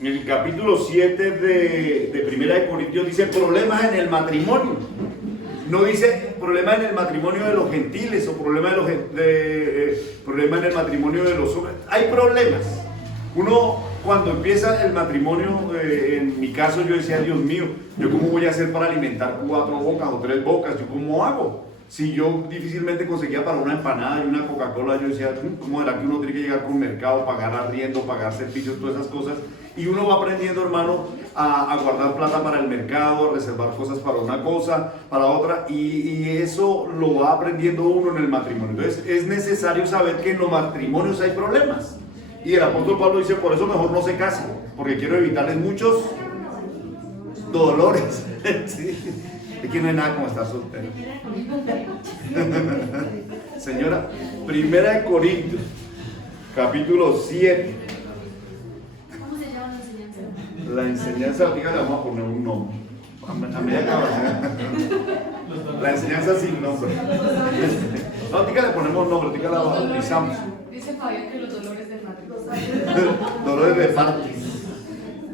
En el capítulo 7 de Primera de Corintios dice problemas en el matrimonio. No dice problemas en el matrimonio de los gentiles o problemas problemas en el matrimonio de los hombres. Hay problemas. Uno, cuando empieza el matrimonio, en mi caso yo decía, Dios mío, ¿yo cómo voy a hacer para alimentar 4 bocas o 3 bocas? ¿Yo cómo hago? Si yo difícilmente conseguía para una empanada y una Coca-Cola, yo decía, ¿cómo era que uno tiene que llegar con mercado, pagar arriendo, pagar servicios, todas esas cosas? Y uno va aprendiendo, hermano, a guardar plata para el mercado, a reservar cosas para una cosa, para otra, y eso lo va aprendiendo uno en el matrimonio. Entonces es necesario saber que en los matrimonios hay problemas. Y el apóstol Pablo dice, por eso mejor no se casen, porque quiero evitarles muchos dolores. ¿Sí? Es que no hay nada como estar soltero. Señora, Primera de Corintios, capítulo 7. ¿Cómo se llama la enseñanza? La enseñanza, le vamos a poner un nombre. A medida que avanza. La enseñanza sin nombre. No, tica le ponemos nombre, tica la bautizamos. Dice Fabián que los dolores del matrimonio. Dolores de partes.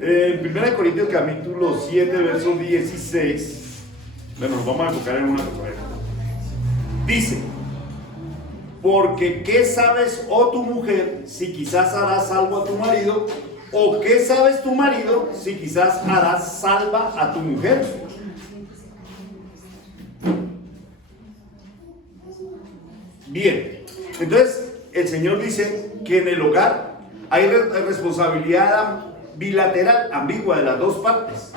En 1 Corintios capítulo 7, verso 16. Bueno, nos vamos a enfocar en una cosa. Dice, porque ¿qué sabes, oh tu mujer, si quizás harás salvo a tu marido? ¿O qué sabes tu marido, si quizás harás salva a tu mujer? Bien, entonces el Señor dice que en el hogar hay responsabilidad bilateral, ambigua de las dos partes.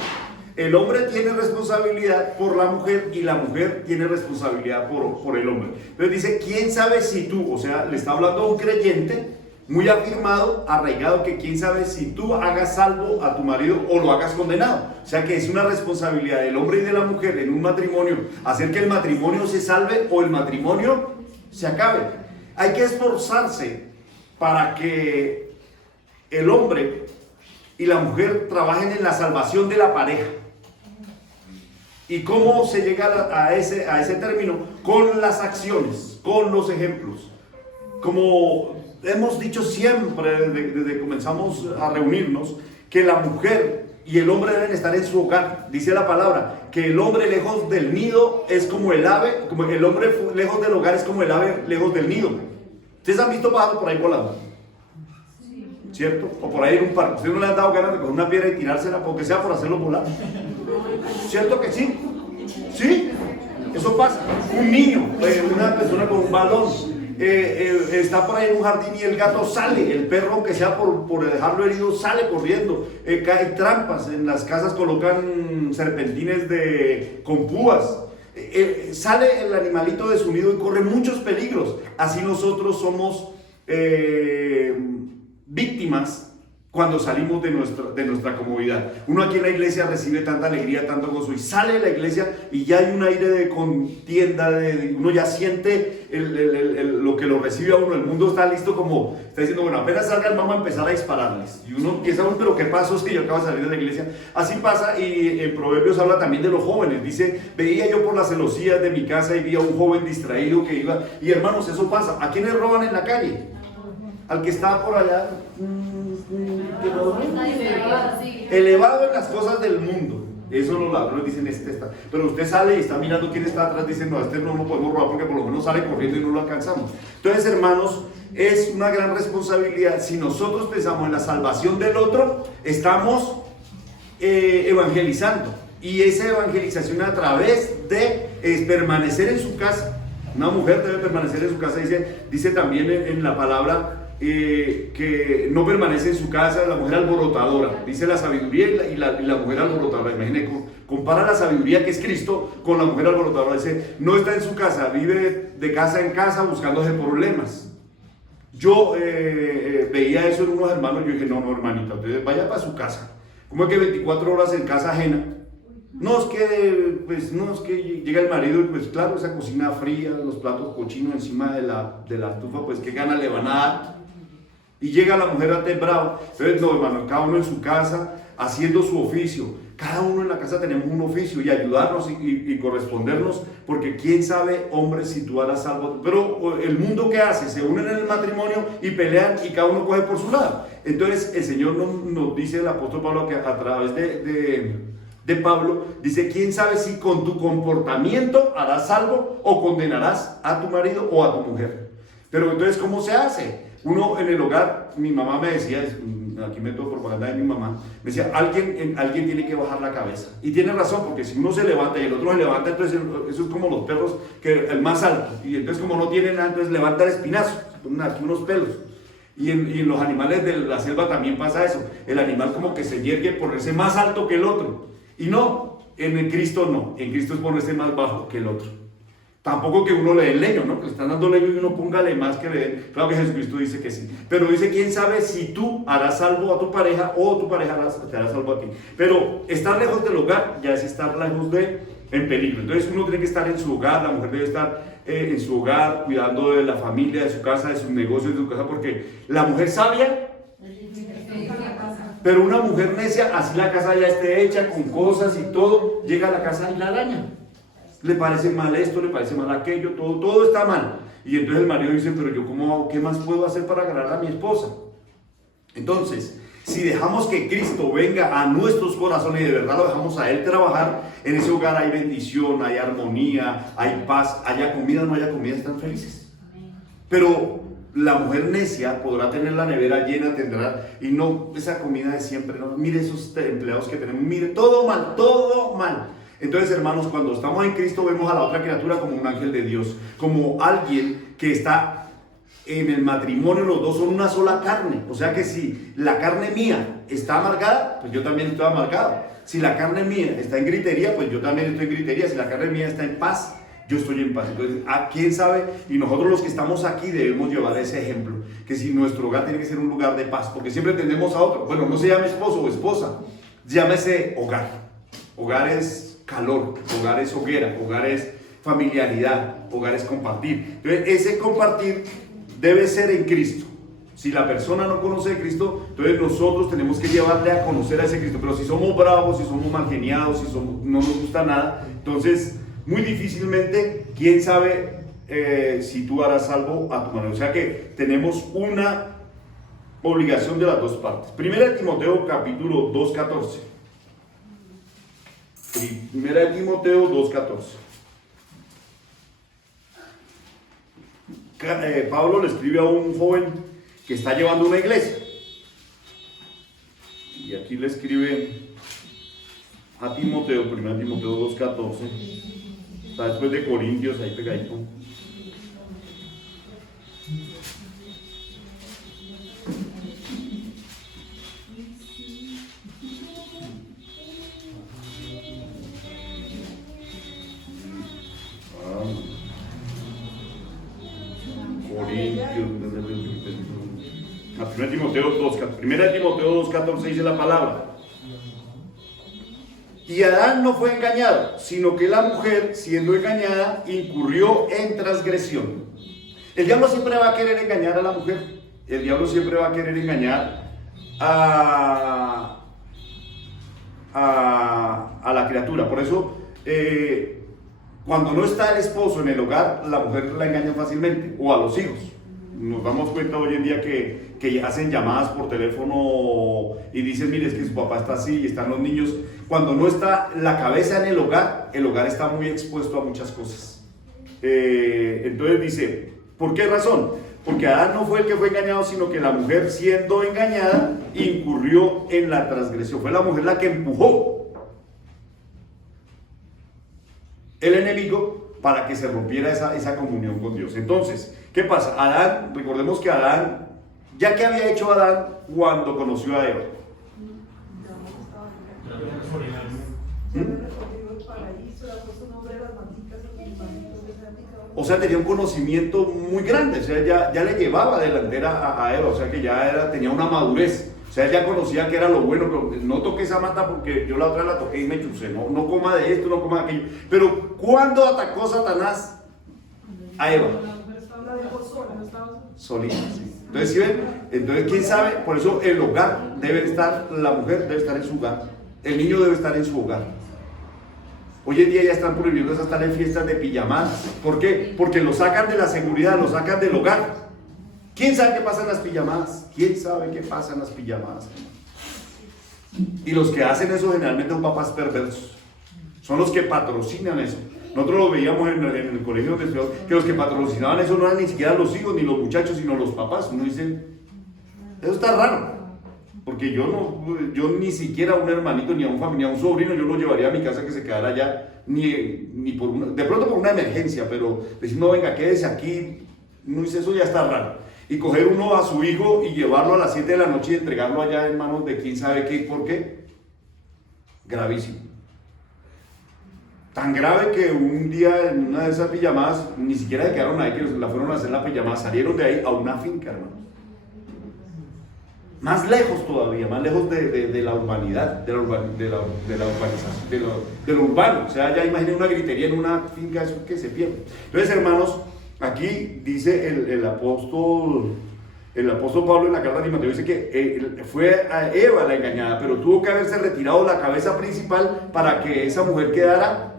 El hombre tiene responsabilidad por la mujer y la mujer tiene responsabilidad por el hombre. Entonces dice, ¿quién sabe si tú, o sea, le está hablando a un creyente muy afirmado, arraigado, que quién sabe si tú hagas salvo a tu marido o lo hagas condenado? O sea que es una responsabilidad del hombre y de la mujer en un matrimonio hacer que el matrimonio se salve o el matrimonio se acabe. Hay que esforzarse para que el hombre y la mujer trabajen en la salvación de la pareja. ¿Y cómo se llega a ese término? Con las acciones, con los ejemplos. Como hemos dicho siempre desde que comenzamos a reunirnos, que la mujer y el hombre deben estar en su hogar. Dice la palabra que el hombre lejos del nido es como el ave, como el hombre lejos del hogar es como el ave lejos del nido. ¿Ustedes han visto pájaros por ahí volando? ¿Cierto? O por ahí en un parque. ¿Ustedes no le han dado ganas de coger una piedra y tirársela, aunque sea por hacerlo volar? ¿Cierto que sí? ¿Sí? Eso pasa. Un niño, una persona con un balón, está por ahí en un jardín y el gato sale, el perro, aunque sea por dejarlo herido, sale corriendo. Hay trampas, en las casas colocan serpentines con púas. Sale el animalito de su nido y corre muchos peligros. Así nosotros somos víctimas cuando salimos de nuestra comodidad. Uno aquí en la iglesia recibe tanta alegría, tanto gozo, y sale de la iglesia y ya hay un aire de contienda, uno ya siente lo que lo recibe a uno. El mundo está listo, como está diciendo, bueno, apenas salgan vamos a empezar a dispararles. Y uno empieza, pero ¿qué pasó? Es que yo acabo de salir de la iglesia. Así pasa, y en Proverbios habla también de los jóvenes. Dice, veía yo por las celosías de mi casa y vi a un joven distraído que iba. Y hermanos, eso pasa. ¿A quiénes roban en la calle? Al que está por allá, elevado en las cosas del mundo. Eso los ladrones dicen, este está. Pero usted sale y está mirando quién está atrás, dicen, no, este no lo podemos robar porque por lo menos sale corriendo y no lo alcanzamos. Entonces, hermanos, es una gran responsabilidad. Si nosotros pensamos en la salvación del otro, estamos evangelizando. Y esa evangelización a través de permanecer en su casa. Una mujer debe permanecer en su casa, dice también en la palabra, que no permanece en su casa la mujer alborotadora. Dice la sabiduría y la mujer alborotadora. Imagínate, compara la sabiduría que es Cristo con la mujer alborotadora. Dice, no está en su casa, vive de casa en casa buscándose problemas. Yo veía eso en unos hermanos. Yo dije, no, hermanita, ustedes vaya para su casa. ¿Cómo es que 24 horas en casa ajena? No es que llega el marido y pues claro, esa cocina fría, los platos cochinos encima de la estufa, pues qué gana le van a dar. Y llega la mujer a bravo. Entonces, no, hermano, cada uno en su casa, haciendo su oficio. Cada uno en la casa tenemos un oficio y ayudarnos y correspondernos, porque quién sabe, hombre, si tú harás algo. Pero el mundo, ¿qué hace? Se unen en el matrimonio y pelean y cada uno coge por su lado. Entonces el Señor nos dice, el apóstol Pablo, que a través de Pablo, dice, quién sabe si con tu comportamiento harás algo o condenarás a tu marido o a tu mujer. Pero entonces, ¿cómo se hace? Uno en el hogar, mi mamá me decía, aquí meto propaganda de mi mamá, me decía, alguien tiene que bajar la cabeza. Y tiene razón, porque si uno se levanta y el otro se levanta, entonces eso es como los perros, que el más alto, y entonces como no tiene nada, entonces levanta el espinazo, se ponen aquí unos pelos. Y en los animales de la selva también pasa eso, el animal como que se yergue por ponerse más alto que el otro. Y no, en el Cristo no, en Cristo es ponerse más bajo que el otro. Tampoco que uno le dé leño, ¿no? Que le están dando leño y uno póngale más que le den. Claro que Jesucristo dice que sí. Pero dice, quién sabe si tú harás salvo a tu pareja o tu pareja te hará salvo a ti. Pero estar lejos del hogar ya es estar lejos en peligro. Entonces uno tiene que estar en su hogar, la mujer debe estar en su hogar, cuidando de la familia, de su casa, de sus negocios, de su casa, porque la mujer sabia, pero una mujer necia, así la casa ya esté hecha con cosas y todo, llega a la casa y la daña. Le parece mal esto, le parece mal aquello, todo está mal. Y entonces el marido dice, pero yo ¿cómo hago? ¿Qué más puedo hacer para agradar a mi esposa? Entonces, si dejamos que Cristo venga a nuestros corazones y de verdad lo dejamos a Él trabajar, en ese hogar hay bendición, hay armonía, hay paz, haya comida o no haya comida, están felices. Pero la mujer necia podrá tener la nevera llena, tendrá, y no esa comida de siempre, no, mire esos empleados que tenemos, mire, todo mal, todo mal. Entonces, hermanos, cuando estamos en Cristo vemos a la otra criatura como un ángel de Dios, como alguien que está en el matrimonio, los dos son una sola carne. O sea que si la carne mía está amargada, pues yo también estoy amargado. Si la carne mía está en gritería, pues yo también estoy en gritería. Si la carne mía está en paz, yo estoy en paz. Entonces, ¿a quién sabe? Y nosotros los que estamos aquí debemos llevar ese ejemplo, que si nuestro hogar tiene que ser un lugar de paz, porque siempre tendemos a otro. Bueno, no se llame esposo o esposa, llámese hogar. Hogar es calor, hogar es hoguera, hogar es familiaridad, hogar es compartir. Entonces, ese compartir debe ser en Cristo. Si la persona no conoce a Cristo, entonces nosotros tenemos que llevarle a conocer a ese Cristo. Pero si somos bravos, si somos mal geniados, si no nos gusta nada, entonces muy difícilmente, quién sabe si tú harás salvo a tu manera. O sea que tenemos una obligación de las dos partes. Primera de Timoteo capítulo 2:14. Primera de Timoteo 2:14. Pablo le escribe a un joven que está llevando una iglesia. Y aquí le escribe a Timoteo, 1 Timoteo 2:14. Está después de Corintios, ahí pegadito. Primera de Timoteo 2:14 dice la palabra. Y Adán no fue engañado, sino que la mujer, siendo engañada, incurrió en transgresión. El diablo siempre va a querer engañar a la mujer. El diablo siempre va a querer engañar a la criatura. Por eso, cuando no está el esposo en el hogar, la mujer la engaña fácilmente, o a los hijos. Nos damos cuenta hoy en día que hacen llamadas por teléfono y dicen, mire, es que su papá está así y están los niños. Cuando no está la cabeza en el hogar está muy expuesto a muchas cosas. Entonces dice, ¿por qué razón? Porque Adán no fue el que fue engañado, sino que la mujer, siendo engañada, incurrió en la transgresión. Fue la mujer la que empujó el enemigo para que se rompiera esa comunión con Dios. Entonces, ¿qué pasa? Adán, recordemos que Adán, ¿ya qué había hecho Adán cuando conoció a Eva? O sea, tenía un conocimiento muy grande, o sea, ya le llevaba delantera a Eva, o sea que ya tenía una madurez. O sea, ya conocía que era lo bueno, pero no toqué esa mata porque yo la otra la toqué y me chusé, no coma de esto, no coma de aquello. Pero ¿cuándo atacó Satanás a Eva? Solita, sí. Entonces, ¿sí ven? Entonces, ¿quién sabe? Por eso el hogar debe estar, la mujer debe estar en su hogar. El niño debe estar en su hogar. Hoy en día ya están prohibiendo estar en fiestas de pijamadas. ¿Por qué? Porque lo sacan de la seguridad, lo sacan del hogar. ¿Quién sabe qué pasa en las pijamadas? ¿Quién sabe qué pasa en las pijamadas? Y los que hacen eso generalmente son papás perversos. Son los que patrocinan eso. Nosotros lo veíamos en el colegio donde estudiamos, que los que patrocinaban eso no eran ni siquiera los hijos ni los muchachos, sino los papás. Uno dice, eso está raro. Porque yo ni siquiera a un hermanito, ni a un familiar, a un sobrino, yo lo llevaría a mi casa que se quedara allá, ni por una, de pronto por una emergencia, pero decir, no, venga, quédese aquí, no dice, eso ya está raro. Y coger uno a su hijo y llevarlo a las 7 de la noche y entregarlo allá en manos de quién sabe qué, ¿por qué? Gravísimo. Tan grave que un día en una de esas pijamadas, ni siquiera se quedaron ahí, que la fueron a hacer la pijamada, salieron de ahí a una finca, hermano. Más lejos todavía, más lejos de la urbanidad, de la urbanización, de lo urbano. O sea, ya imaginen una gritería en una finca, eso que se pierde. Entonces, hermanos, aquí dice el apóstol Pablo en la carta de Timoteo, dice que fue a Eva la engañada, pero tuvo que haberse retirado la cabeza principal para que esa mujer quedara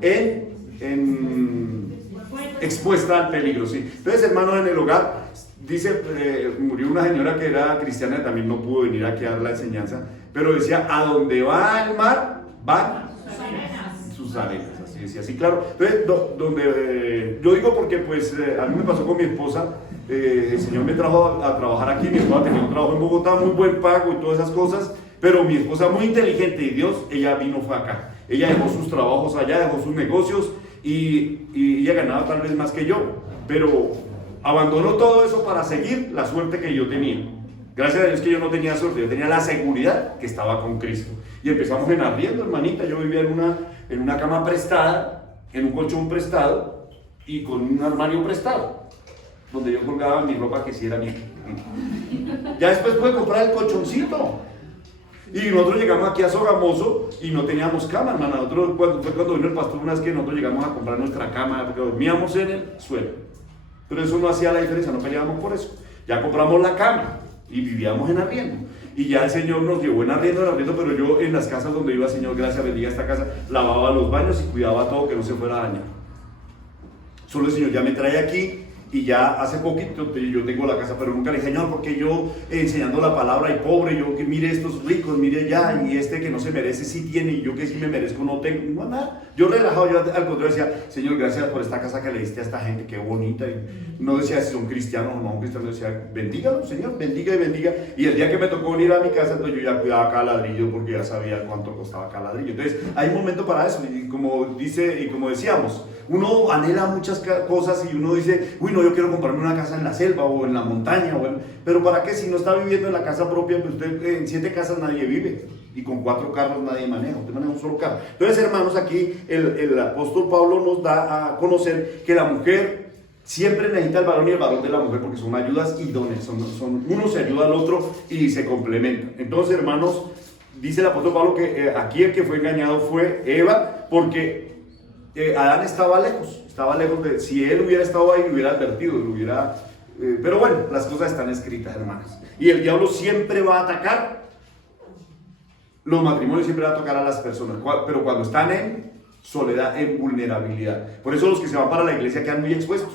expuesta al peligro. ¿Sí? Entonces, hermanos, en el hogar, dice, murió una señora que era cristiana y también no pudo venir aquí a dar la enseñanza, pero decía, a donde va el mar, van sus arenas, así decía, así claro. Entonces, yo digo porque pues a mí me pasó con mi esposa, el Señor me trajo a trabajar aquí, mi esposa tenía un trabajo en Bogotá, muy buen pago y todas esas cosas, pero mi esposa muy inteligente y Dios, ella fue acá, ella dejó sus trabajos allá, dejó sus negocios y ella ganaba tal vez más que yo, pero abandonó todo eso para seguir la suerte que yo tenía. Gracias a Dios que yo no tenía suerte, yo tenía la seguridad que estaba con Cristo. Y empezamos en arriendo, hermanita. Yo vivía en una cama prestada, en un colchón prestado y con un armario prestado, donde yo colgaba mi ropa que sí era mía. Ya después pude comprar el colchoncito. Y nosotros llegamos aquí a Sogamoso y no teníamos cama, hermana. Nosotros, fue cuando vino el pastor una vez que nosotros llegamos a comprar nuestra cama, porque dormíamos en el suelo. Pero eso no hacía la diferencia, no peleábamos por eso. Ya compramos la cama y vivíamos en arriendo. Y ya el Señor nos llevó en arriendo, pero yo en las casas donde iba, Señor, gracias, bendiga esta casa, lavaba los baños y cuidaba todo que no se fuera a dañar. Solo el Señor ya me trae aquí y ya hace poquito yo tengo la casa, pero nunca le dije, Señor, porque yo enseñando la palabra y pobre, yo que mire estos ricos, mire ya, y este que no se merece sí tiene, y yo que sí me merezco no tengo, no nada. Yo relajado, yo al contrario decía, Señor, gracias por esta casa que le diste a esta gente, qué bonita, y no decía si son cristianos o no son cristianos, decía, bendígalo, Señor, bendiga y bendiga, y el día que me tocó venir a mi casa, entonces yo ya cuidaba cada ladrillo, porque ya sabía cuánto costaba cada ladrillo. Entonces, hay un momento para eso, y como decíamos, uno anhela muchas cosas y uno dice, uy, no, yo quiero comprarme una casa en la selva o en la montaña, pero ¿para qué? Si no está viviendo en la casa propia, pues usted en 7 casas nadie vive y con 4 carros nadie maneja, usted maneja un solo carro. Entonces, hermanos, aquí el apóstol Pablo nos da a conocer que la mujer siempre necesita al varón y el varón de la mujer porque son ayudas idóneas, uno se ayuda al otro y se complementan. Entonces, hermanos, dice el apóstol Pablo que aquí el que fue engañado fue Eva, porque Adán estaba lejos de, si él hubiera estado ahí, lo hubiera advertido, pero bueno, las cosas están escritas, hermanos. Y el diablo siempre va a atacar, los matrimonios siempre van a tocar a las personas, pero cuando están en soledad, en vulnerabilidad. Por eso los que se van para la iglesia quedan muy expuestos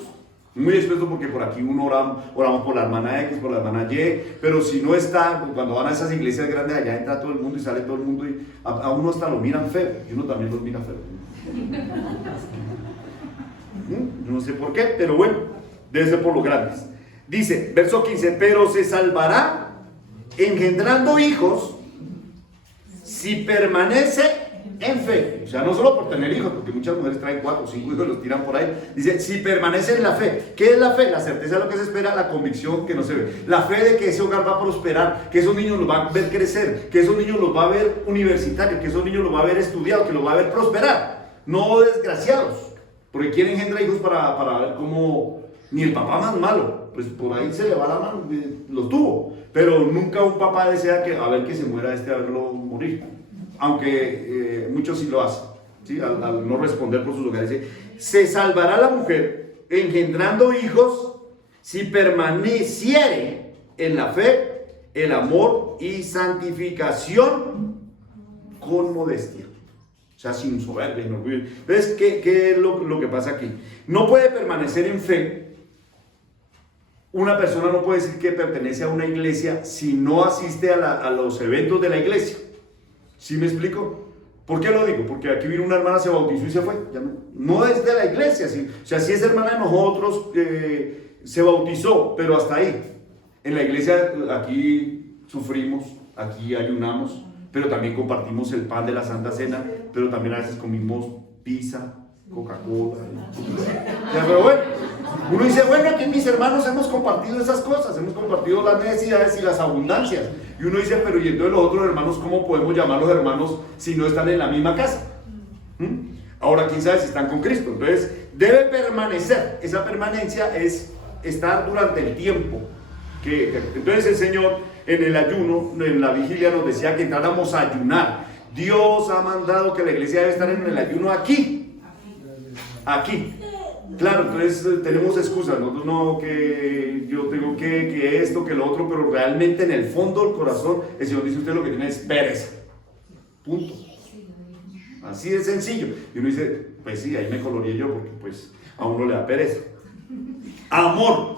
porque por aquí uno oramos por la hermana X, por la hermana Y, pero si no está, cuando van a esas iglesias grandes, allá entra todo el mundo y sale todo el mundo y a uno hasta lo miran feo, y uno también los mira feo. No sé por qué, pero bueno, debe ser por los grandes. Dice, verso 15, pero se salvará engendrando hijos si permanece en fe. O sea, no solo por tener hijos, porque muchas mujeres traen 4 o 5 hijos y los tiran por ahí. Dice, si permanece en la fe. ¿Qué es la fe? La certeza de lo que se espera, la convicción que no se ve. La fe de que ese hogar va a prosperar, que esos niños los va a ver crecer, que esos niños los va a ver universitarios, que esos niños los va a ver estudiados, que los va a ver prosperar. No desgraciados, porque quieren engendrar hijos para ver cómo, ni el papá más malo, pues por ahí se le va la mano, los tuvo, pero nunca un papá desea a ver que se muera a verlo morir, aunque muchos sí lo hacen, ¿sí? Al no responder por sus hogares. Dice, se salvará la mujer engendrando hijos si permaneciere en la fe, el amor y santificación con modestia. O sea, sin soberbia, sin orgullo. Entonces, ¿qué es lo que pasa aquí? No puede permanecer en fe. Una persona no puede decir que pertenece a una iglesia si no asiste a los eventos de la iglesia. ¿Sí me explico? ¿Por qué lo digo? Porque aquí vino una hermana, se bautizó y se fue. Ya no es de la iglesia. ¿Sí? O sea, si es hermana de nosotros, se bautizó, pero hasta ahí. En la iglesia aquí sufrimos, aquí ayunamos, pero también compartimos el pan de la Santa Cena, pero también a veces comimos pizza, Coca-Cola. Pero bueno, uno dice, bueno, aquí mis hermanos hemos compartido esas cosas, hemos compartido las necesidades y las abundancias. Y uno dice, pero y entonces los otros hermanos, ¿cómo podemos llamarlos hermanos si no están en la misma casa? Ahora, quién sabe si están con Cristo. Entonces, debe permanecer. Esa permanencia es estar durante el tiempo. Entonces el Señor en el ayuno, en la vigilia, nos decía que entráramos a ayunar. Dios ha mandado que la iglesia debe estar en el ayuno aquí. Claro, entonces tenemos excusas. Nosotros no, que yo tengo que esto, que lo otro, pero realmente en el fondo del corazón el Señor dice: usted lo que tiene es pereza. Punto. Así de sencillo. Y uno dice: pues sí, ahí me coloreé yo, porque pues a uno le da pereza. Amor.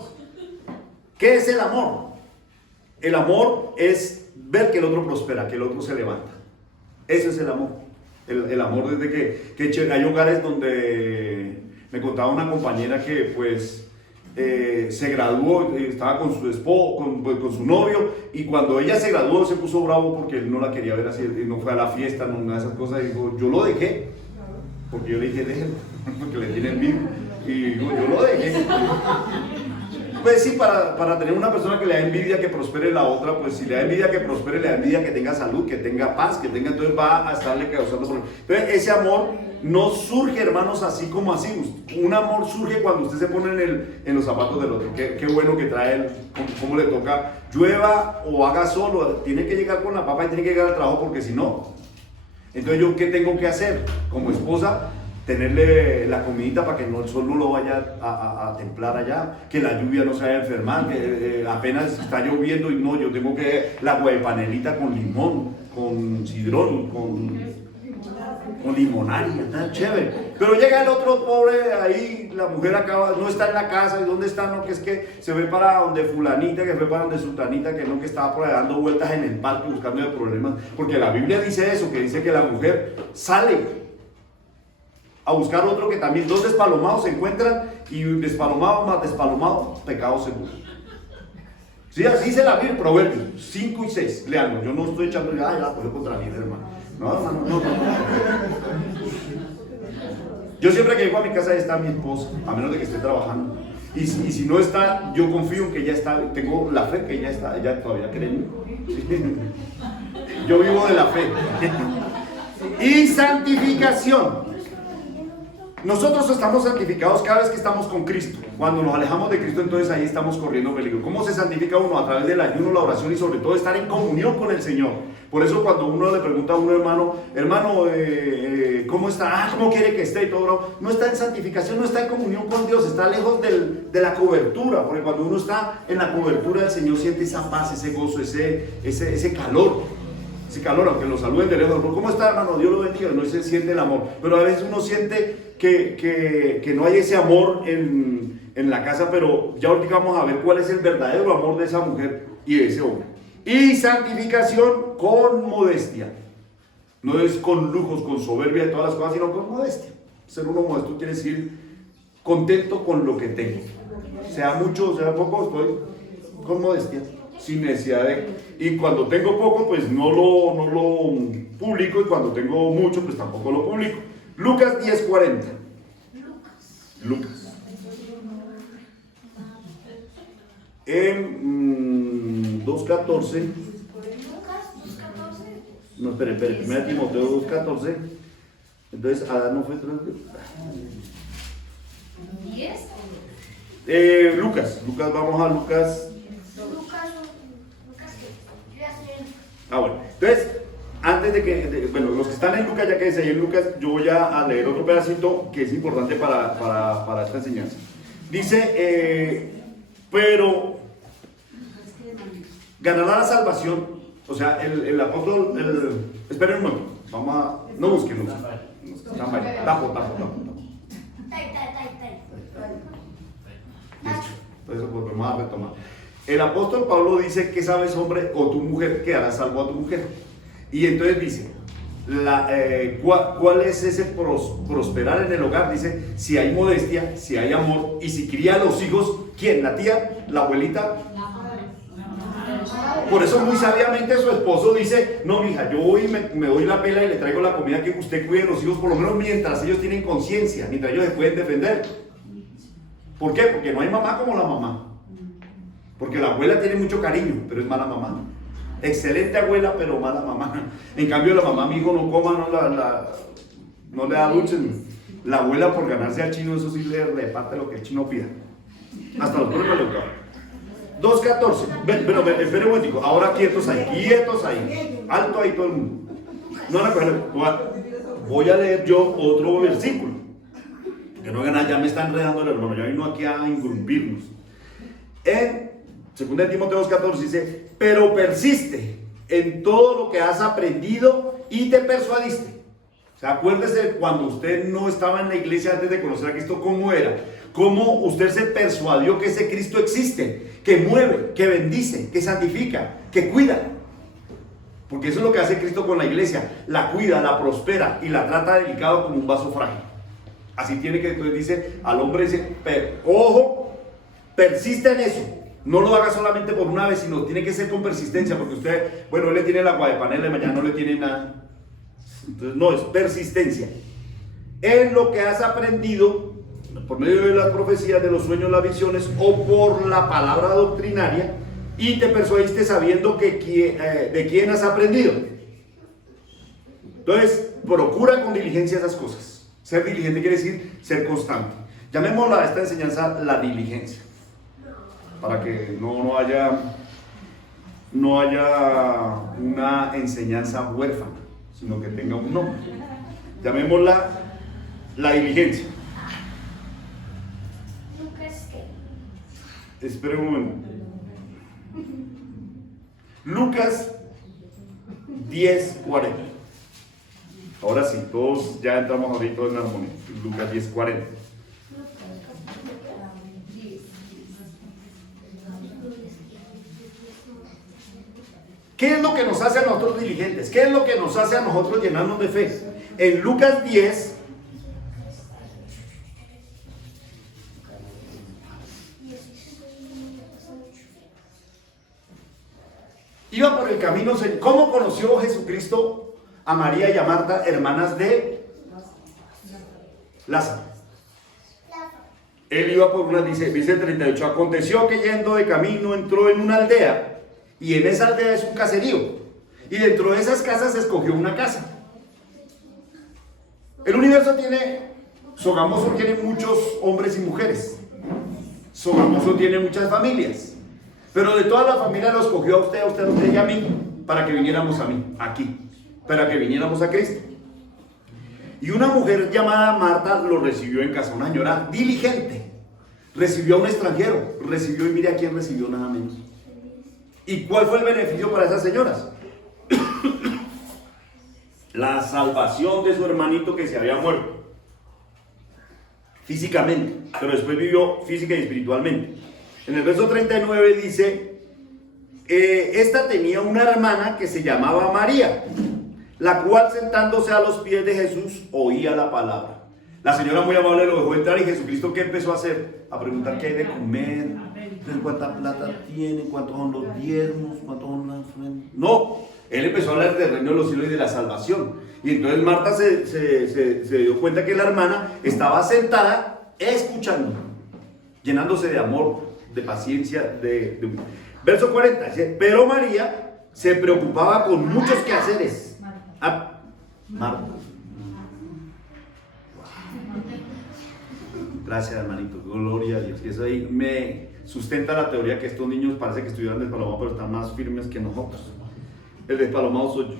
¿Qué es el amor? El amor es ver que el otro prospera, que el otro se levanta. Eso es el amor. El amor desde que hay hogares donde me contaba una compañera que pues se graduó, estaba con su esposo, con su novio, y cuando ella se graduó se puso bravo porque él no la quería ver así, no fue a la fiesta, no, nada de esas cosas, y dijo: yo lo dejé, porque yo le dije: déjelo, porque le tiene envidia, y digo: yo lo dejé. Pues sí, para tener una persona que le da envidia que prospere la otra, pues si le da envidia que prospere, le da envidia que tenga salud, que tenga paz, que tenga, entonces va a estarle causando problemas. Entonces ese amor no surge, hermanos, así como así. Un amor surge cuando usted se pone en los zapatos del otro. Qué bueno que trae él, cómo le toca, llueva o haga sol, tiene que llegar con la papa y tiene que llegar al trabajo, porque si no. Entonces yo, ¿qué tengo que hacer como esposa? Tenerle la comidita para que el sol no lo vaya a templar allá, que la lluvia no se vaya a enfermar, que apenas está lloviendo y no, yo tengo que la agua de panelita con limón, con sidrón, con limonaria, está chévere. Pero llega el otro pobre ahí, la mujer acaba, no está en la casa, ¿y dónde está? No, que es que se ve para donde fulanita, que fue para donde sultanita, que no, que estaba por ahí dando vueltas en el parque buscando problemas, porque la Biblia dice eso, que dice que la mujer sale a buscar otro, que también dos despalomados se encuentran, y un despalomado más despalomado, pecado seguro. Sí, así dice la Biblia, Proverbios 5 y 6, leanlo. Yo no estoy echando ya la coge contra mí, hermano. No, hermano, no. Yo siempre que llego a mi casa está mi esposa, a menos de que esté trabajando. Y si no está, yo confío en que ella está, tengo la fe que ella está, ella todavía cree en mí. Yo vivo de la fe. Y santificación. Nosotros estamos santificados cada vez que estamos con Cristo. Cuando nos alejamos de Cristo, entonces ahí estamos corriendo peligro. ¿Cómo se santifica uno? A través del ayuno, la oración y sobre todo estar en comunión con el Señor. Por eso cuando uno le pregunta a un hermano, ¿cómo está? ¿Cómo quiere que esté? Y todo, no está en santificación, no está en comunión con Dios, está lejos de la cobertura. Porque cuando uno está en la cobertura del Señor, siente esa paz, ese gozo, ese calor. Ese calor, aunque lo saluden de lejos. ¿Cómo está, hermano? Dios lo bendiga. No se siente el amor. Pero a veces uno siente que no hay ese amor en la casa. Pero ya ahorita vamos a ver cuál es el verdadero amor de esa mujer y de ese hombre. Y santificación con modestia. No es con lujos, con soberbia de todas las cosas, sino con modestia. Ser uno modesto quiere decir contento con lo que tengo. Sea mucho o sea poco, estoy con modestia. Sin necesidad de... Y cuando tengo poco, pues no lo publico, y cuando tengo mucho, pues tampoco lo publico. Lucas 10:40. Lucas. En 2:14. No, espere. 1 Timoteo 2:14. Entonces, Adán no fue... ¿10? Lucas, vamos a Lucas. Bueno, entonces, antes de que, los que están en Lucas, ya que dice ahí en Lucas, yo voy a leer otro pedacito que es importante para esta enseñanza. Dice, pero ganará la salvación O sea, el apóstol, esperen un momento, vamos a, no busquen, tapo. Listo, entonces volvemos a retomar. El apóstol Pablo dice que sabes hombre o tu mujer que hará salvo a tu mujer. Y entonces dice, ¿cuál es ese prosperar en el hogar? Dice, si hay modestia, si hay amor y si cría a los hijos, ¿quién? ¿La tía? ¿La abuelita? Por eso muy sabiamente su esposo dice, no mija, yo voy y me doy la pela y le traigo la comida que usted cuide de los hijos, por lo menos mientras ellos tienen conciencia, mientras ellos se pueden defender. ¿Por qué? Porque no hay mamá como la mamá. Porque la abuela tiene mucho cariño, pero es mala mamá. Excelente abuela, pero mala mamá. En cambio la mamá, mi hijo no coma, no le da dulces. La abuela por ganarse al chino, eso sí le reparte lo que el chino pida. Hasta los propios locales. 2.14. Bueno, esperen un momentico. Ahora quietos ahí. Alto ahí todo el mundo. No van a coger. Voy a leer yo otro versículo. Que no ganan, ya me está enredando el hermano. Ya vino aquí a ingrumpirnos. En 2 Timoteo 2.14 dice: pero persiste en todo lo que has aprendido y te persuadiste. O sea, acuérdese cuando usted no estaba en la iglesia antes de conocer a Cristo, cómo era. Cómo usted se persuadió que ese Cristo existe, que mueve, que bendice, que santifica, que cuida. Porque eso es lo que hace Cristo con la iglesia. La cuida, la prospera y la trata delicado como un vaso frágil. Así tiene que, entonces dice al hombre, dice, ojo, persiste en eso. No lo haga solamente por una vez, sino tiene que ser con persistencia. Porque usted, bueno, él le tiene el agua de panela y mañana no le tiene nada. Entonces no, es persistencia. En lo que has aprendido por medio de las profecías, de los sueños, las visiones o por la palabra doctrinaria, y te persuadiste sabiendo de quién has aprendido. Entonces, procura con diligencia esas cosas. Ser diligente quiere decir ser constante. Llamémosla a esta enseñanza la diligencia, para que no haya una enseñanza huérfana, sino que tenga un nombre. Llamémosla la diligencia. Esperen un momento. Lucas 10:40. Ahora sí, todos ya entramos ahorita en armonía. Lucas 10:40. ¿Qué es lo que nos hace a nosotros diligentes? ¿Qué es lo que nos hace a nosotros llenarnos de fe? En Lucas 10, iba por el camino. ¿Cómo conoció Jesucristo a María y a Marta, hermanas de Lázaro? Él iba por una, dice 38, aconteció que yendo de camino entró en una aldea, y en esa aldea es un caserío, y dentro de esas casas escogió una casa. El universo tiene, Sogamoso tiene muchos hombres y mujeres. Sogamoso tiene muchas familias. Pero de toda la familia lo escogió a usted y a mí, para que viniéramos a mí, aquí, para que viniéramos a Cristo. Y una mujer llamada Marta lo recibió en casa, una señora diligente. Recibió a un extranjero, y mire a quién recibió, nada menos. ¿Y cuál fue el beneficio para esas señoras? La salvación de su hermanito que se había muerto físicamente, pero después vivió física y espiritualmente. En el verso 39 dice, esta tenía una hermana que se llamaba María, la cual sentándose a los pies de Jesús oía la palabra. La señora muy amable lo dejó entrar, y Jesucristo, ¿qué empezó a hacer? A preguntar qué hay de comer, cuánta plata tiene, cuántos son los diezmos, cuántos son las ofrendas. No, él empezó a hablar del reino de los cielos y de la salvación. Y entonces Marta se dio cuenta que la hermana estaba sentada escuchando, llenándose de amor, de paciencia, verso 40 dice, pero María se preocupaba con muchos quehaceres. Marta. Gracias, hermanito, gloria a Dios. Y eso ahí me sustenta la teoría que estos niños parece que estuvieran despalomados, pero están más firmes que nosotros. El despalomado soy yo.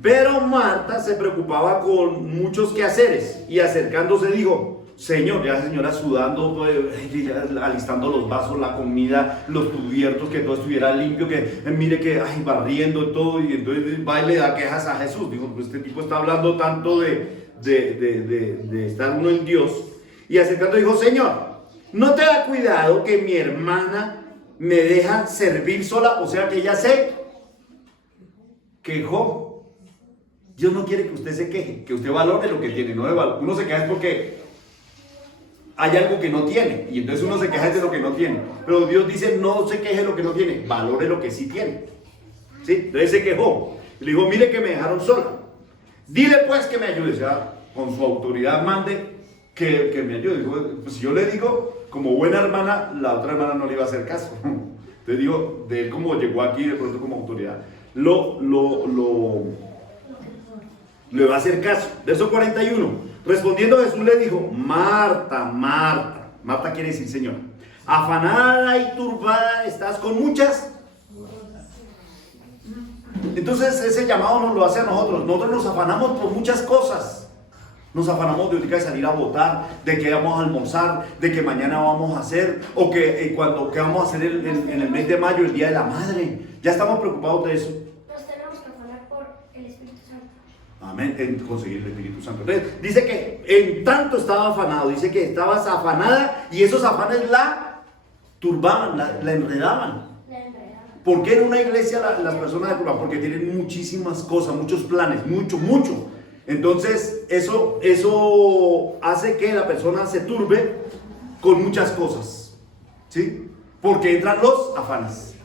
Pero Marta se preocupaba con muchos quehaceres, y acercándose dijo, Señor, ya la señora sudando, pues, ya alistando los vasos, la comida, los cubiertos, que todo estuviera limpio, que mire que barriendo todo, y entonces va y le da quejas a Jesús. Digo, pues este tipo está hablando tanto de estar uno en Dios, y acercando dijo, Señor, ¿no te da cuidado que mi hermana me deja servir sola? O sea que ella se quejó. Dios no quiere que usted se queje, que usted valore lo que tiene, no de valor. Uno se queja es porque hay algo que no tiene, y entonces uno se queja de lo que no tiene. Pero Dios dice, no se queje de lo que no tiene, valore lo que sí tiene. ¿Sí? Entonces se quejó. Le dijo, mire que me dejaron sola. Dile pues que me ayude. O sea, con su autoridad mande que me ayude. Dijo, pues si yo le digo, como buena hermana, la otra hermana no le iba a hacer caso. Entonces digo, de él como llegó aquí de pronto como autoridad, le va a hacer caso. Verso 41. Respondiendo Jesús le dijo, Marta, Marta. Marta quiere decir Señor. Afanada y turbada estás con muchas. Entonces ese llamado nos lo hace a nosotros. Nosotros nos afanamos por muchas cosas. Nos afanamos de salir a votar, de que vamos a almorzar, de que mañana vamos a hacer, o que que vamos a hacer en el mes de mayo, el Día de la Madre. Ya estamos preocupados de eso. Nos tenemos que afanar por el Espíritu Santo. Amén, en conseguir el Espíritu Santo. Entonces, dice que en tanto estaba afanado, dice que estabas afanada y esos afanes la turbaban, la enredaban. ¿Por qué en una iglesia las personas de turban? Porque tienen muchísimas cosas, muchos planes, mucho. Entonces, eso hace que la persona se turbe con muchas cosas, ¿sí? Porque entran los afanes.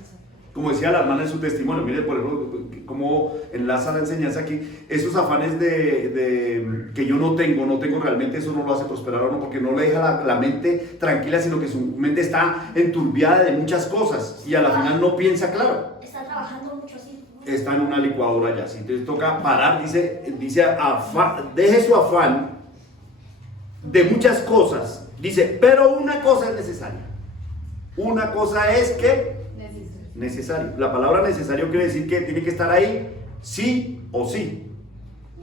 Como decía la hermana en su testimonio, mire por ejemplo cómo enlaza la enseñanza aquí, esos afanes que yo no tengo realmente, eso no lo hace prosperar a uno, porque no le deja la mente tranquila, sino que su mente está enturbiada de muchas cosas y a la final no piensa claro. Está trabajando mucho así. Está en una licuadora ya, ¿sí? Entonces toca parar, dice deje su afán de muchas cosas, dice, pero una cosa es necesaria. Una cosa es que necesario. La palabra necesario quiere decir que tiene que estar ahí sí o sí.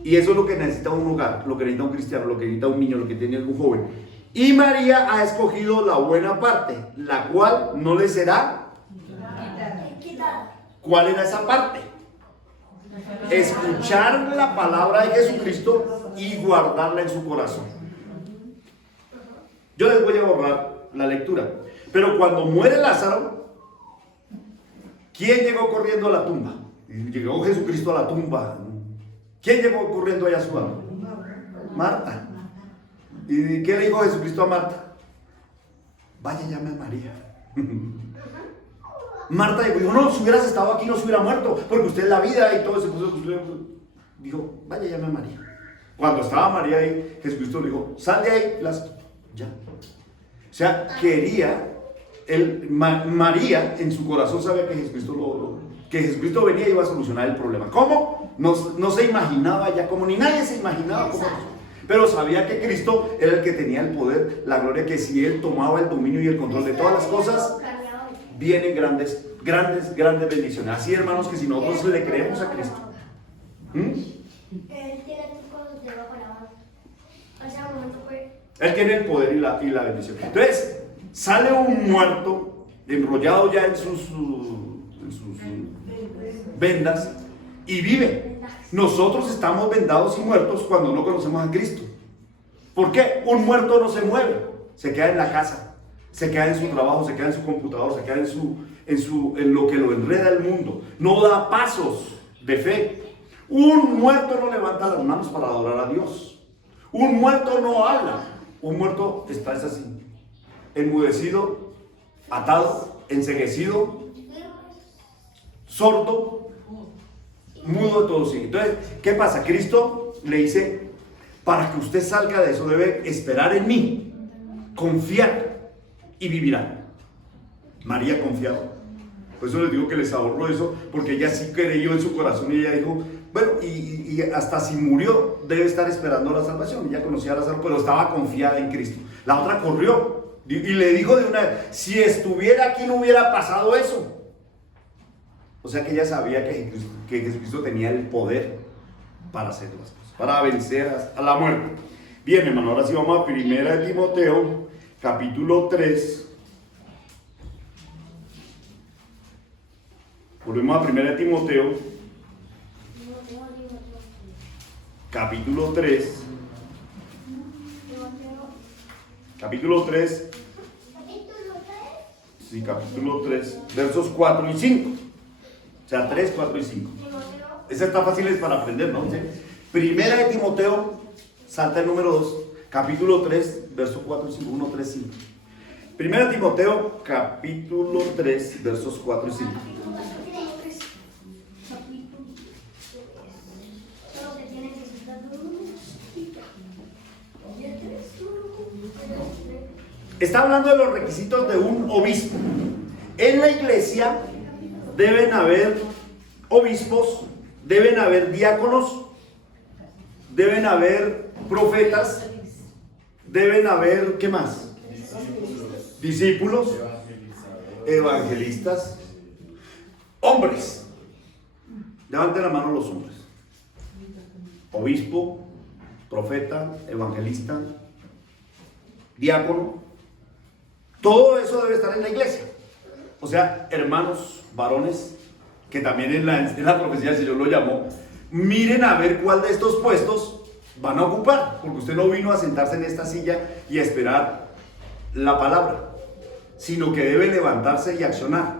Y eso es lo que necesita un hogar, lo que necesita un cristiano, lo que necesita un niño, lo que tiene un joven. Y María ha escogido la buena parte, la cual no le será Quitada. ¿Cuál era esa parte? Escuchar la palabra de Jesucristo y guardarla en su corazón. Yo les voy a borrar la lectura. Pero cuando muere Lázaro, ¿quién llegó corriendo a la tumba? Llegó Jesucristo a la tumba. ¿Quién llegó corriendo allá a su lado? Marta. ¿Y qué le dijo Jesucristo a Marta? Vaya, llame a María. Marta dijo, no, si hubieras estado aquí no se hubiera muerto, porque usted es la vida y todo eso. Dijo, vaya, llame a María. Cuando estaba María ahí, Jesucristo le dijo, sal de ahí, ya. O sea, quería, María en su corazón sabía que Jesucristo venía y iba a solucionar el problema. ¿Cómo? No se imaginaba ya, como ni nadie se imaginaba cómo. Pero sabía que Cristo era el que tenía el poder, la gloria, que si Él tomaba el dominio y el control de todas las cosas, vienen grandes bendiciones. Así, hermanos, que si nosotros le creemos a Cristo, Él tiene tus cosas debajo de la mano. O sea, un momento fue. Él tiene el poder y la bendición. Entonces, sale un muerto, enrollado ya en sus vendas, y vive. Nosotros estamos vendados y muertos cuando no conocemos a Cristo. ¿Por qué? Un muerto no se mueve, se queda en la casa, se queda en su trabajo, se queda en su computador, se queda en lo que lo enreda el mundo. No da pasos de fe. Un muerto no levanta las manos para adorar a Dios. Un muerto no habla. Un muerto está así, enmudecido, atado, enceguecido, sordo, mudo de todo sí. Entonces, ¿qué pasa? Cristo le dice, para que usted salga de eso debe esperar en mí, confiar y vivirá. María confiaba. Por eso les digo que les ahorro eso, porque ella sí creyó en su corazón y ella dijo, bueno, y hasta si murió debe estar esperando la salvación. Ella conocía a Lázaro, pero estaba confiada en Cristo. La otra corrió y le dijo de una vez, si estuviera aquí no hubiera pasado eso. O sea que ella sabía que Jesucristo tenía el poder para hacer las cosas, para vencer a la muerte. Bien, hermano, ahora sí vamos a Primera de Timoteo, capítulo 3. Volvemos a Primera de Timoteo, capítulo 3. Capítulo 3. Sí, capítulo 3, versos 4 y 5. O sea, 3, 4 y 5. Esa está fácil para aprender, ¿no? ¿Sí? Primera de Timoteo, salta el número 2, capítulo 3, versos 4 y 5. 1, 3, 5. Primera de Timoteo, capítulo 3, versos 4 y 5. Está hablando de los requisitos de un obispo. En la iglesia deben haber obispos, deben haber diáconos, deben haber profetas, deben haber, ¿qué más? Discípulos, evangelistas, hombres. Levanten la mano los hombres. Obispo, profeta, evangelista, diácono. Todo eso debe estar en la iglesia. O sea, hermanos, varones, que también en la profecía el Señor lo llamó, miren a ver cuál de estos puestos van a ocupar, porque usted no vino a sentarse en esta silla y a esperar la palabra, sino que debe levantarse y accionar,